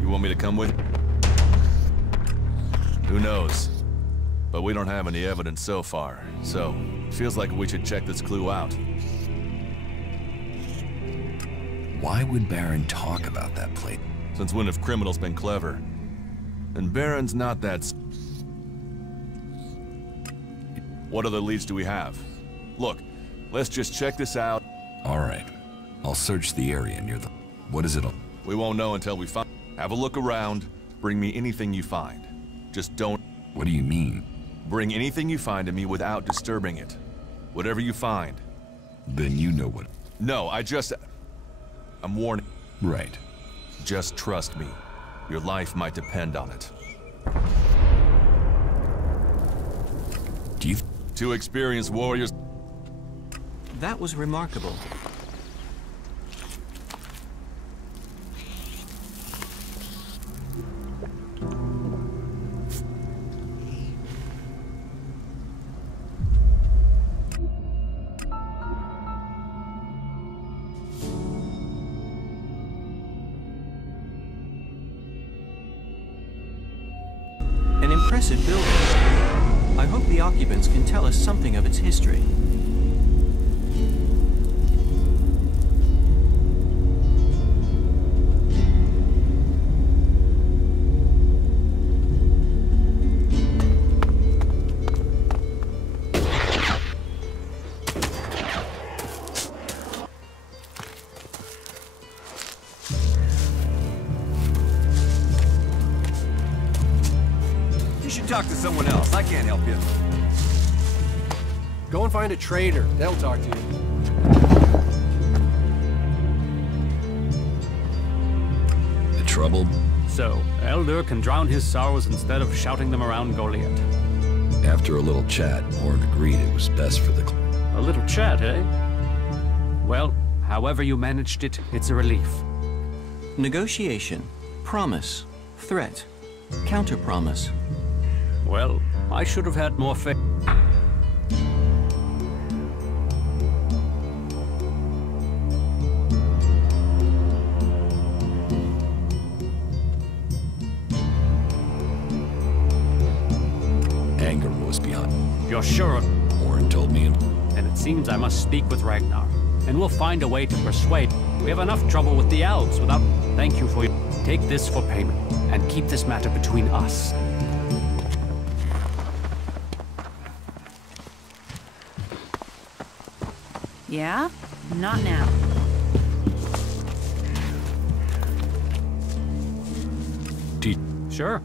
You want me to come with you? Who knows? But we don't have any evidence so far, so feels like we should check this clue out. Why would Baron talk about that place? Since when have criminals been clever? And Baron's not that... What other leads do we have? Look, let's just check this out. All right. I'll search the area near the... What is it? We won't know until we find... Have a look around. Bring me anything you find. Just don't... What do you mean? Bring anything you find to me without disturbing it. Whatever you find. Then you know what... No, I'm warning... Right. Just trust me. Your life might depend on it. Do you... Two experienced warriors... That was remarkable. An impressive building. I hope the occupants can tell us something of its history. Talk to someone else. I can't help you. Go and find a trader. They'll talk to you. The trouble? So, Elder can drown his sorrows instead of shouting them around Goliath. After a little chat, Orn agreed it was best for the... A little chat, eh? Well, however you managed it, it's a relief. Negotiation, promise, threat, counter-promise. Well, I should have had more faith. you're sure? Warren told me. And it seems I must speak with Ragnar. And we'll find a way to persuade. We have enough trouble with the elves without... Thank you for your... Take this for payment. And keep this matter between us. Yeah? Not now. Sure.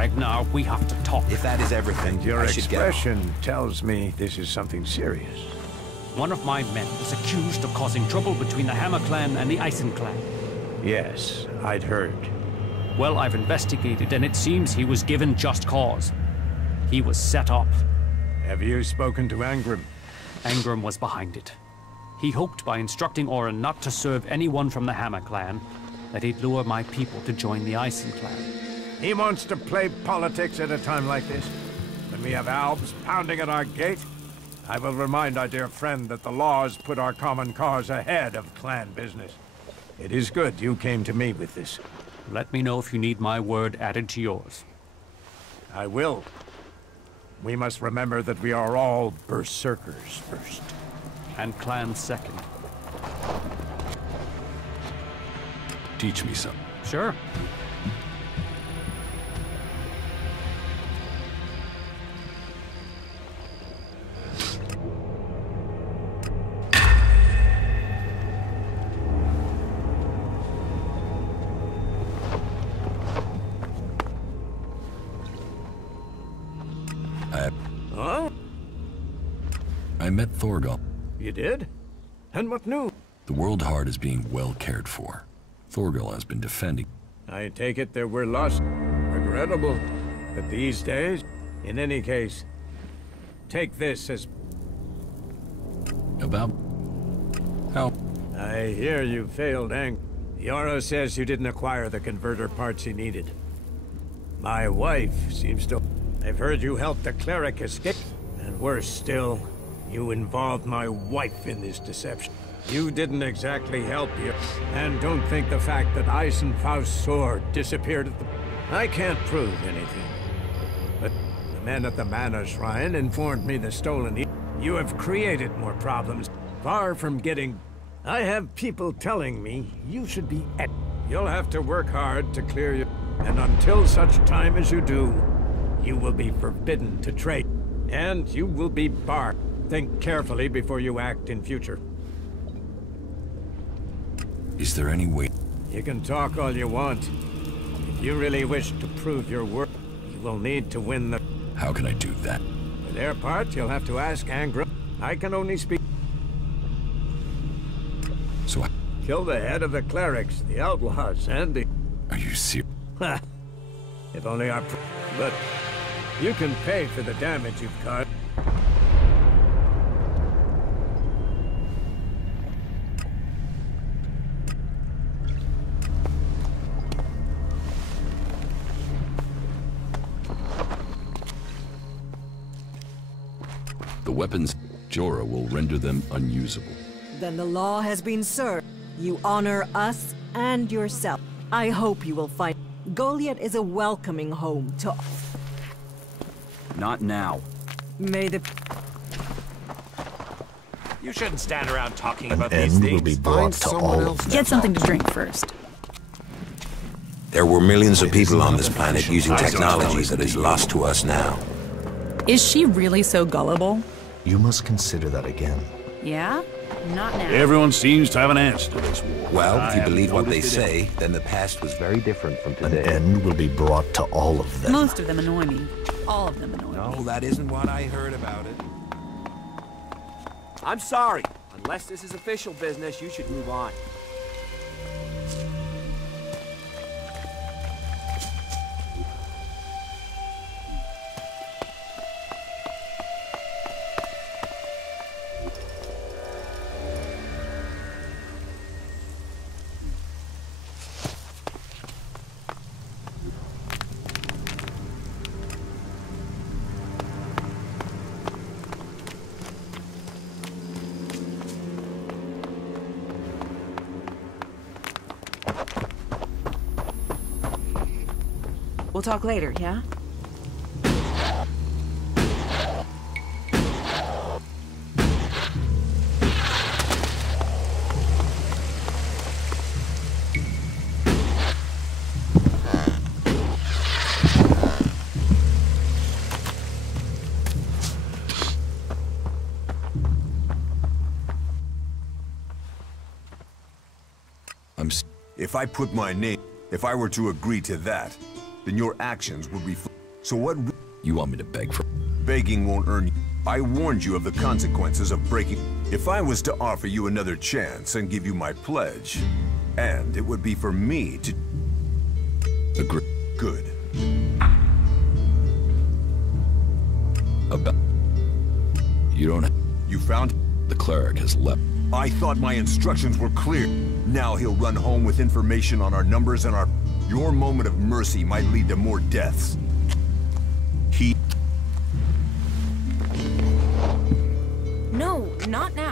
Ragnar, we have to talk. If that is everything, your I should expression tells me this is something serious. One of my men is accused of causing trouble between the Hammer clan and the Eisen clan. Yes, I'd heard. Well, I've investigated, and it seems he was given just cause. He was set up. Have you spoken to Angrim? Angrim was behind it. He hoped by instructing Oren not to serve anyone from the Hammer clan, that he'd lure my people to join the Eisen clan. He wants to play politics at a time like this. When we have Albs pounding at our gate, I will remind our dear friend that the laws put our common cause ahead of clan business. It is good you came to me with this. Let me know if you need my word added to yours. I will. We must remember that we are all berserkers first. And clans second. Teach me something. Sure. I met Thorgal. You did? And what news? The World Heart is being well cared for. Thorgal has been defending. I take it there were lost. Regrettable. But these days, in any case, take this as... About... how? I hear you failed, Yoro says you didn't acquire the converter parts he needed. My wife seems to... I've heard you helped the cleric escape. And worse still, you involved my wife in this deception. You didn't exactly help you. And don't think the fact that Eisenfaust's sword disappeared at the... I can't prove anything. But the men at the Mana Shrine informed me the stolen... You have created more problems. Far from getting... I have people telling me you should be at... You'll have to work hard to clear your... And until such time as you do, you will be forbidden to trade. And you will be barred. Think carefully before you act in future. Is there any way... You can talk all you want. If you really wish to prove your worth, you will need to win the... How can I do that? For their part, you'll have to ask Angrim. I can only speak... So Kill the head of the clerics, the outlaws, and the... Are you serious? If only our... But you can pay for the damage you've caused. weapons, Jorah will render them unusable. Then the law has been served. You honor us and yourself. I hope you will find Goliath is a welcoming home to... Not now. May the... You shouldn't stand around talking about An these end things. will be brought to all of them. Get something to drink first. There were millions of people on this planet using technology that is lost to us now. Is she really so gullible? You must consider that again. Yeah? Not now. Everyone seems to have an answer to this war. Well, if you believe what they say, then the past was very different from today. An end will be brought to all of them. Most of them annoy me. All of them annoy me. No, that isn't what I heard about it. I'm sorry. Unless this is official business, you should move on. We'll talk later, yeah? If I put my name, if I were to agree to that, then your actions would be... So what... You want me to beg for... Begging won't earn you. I warned you of the consequences of breaking... If I was to offer you another chance and give you my pledge, and it would be for me to... Agree. Good. About... You don't... You found... The cleric has left. I thought my instructions were clear. Now he'll run home with information on our numbers and our... Your moment of mercy might lead to more deaths. No, not now.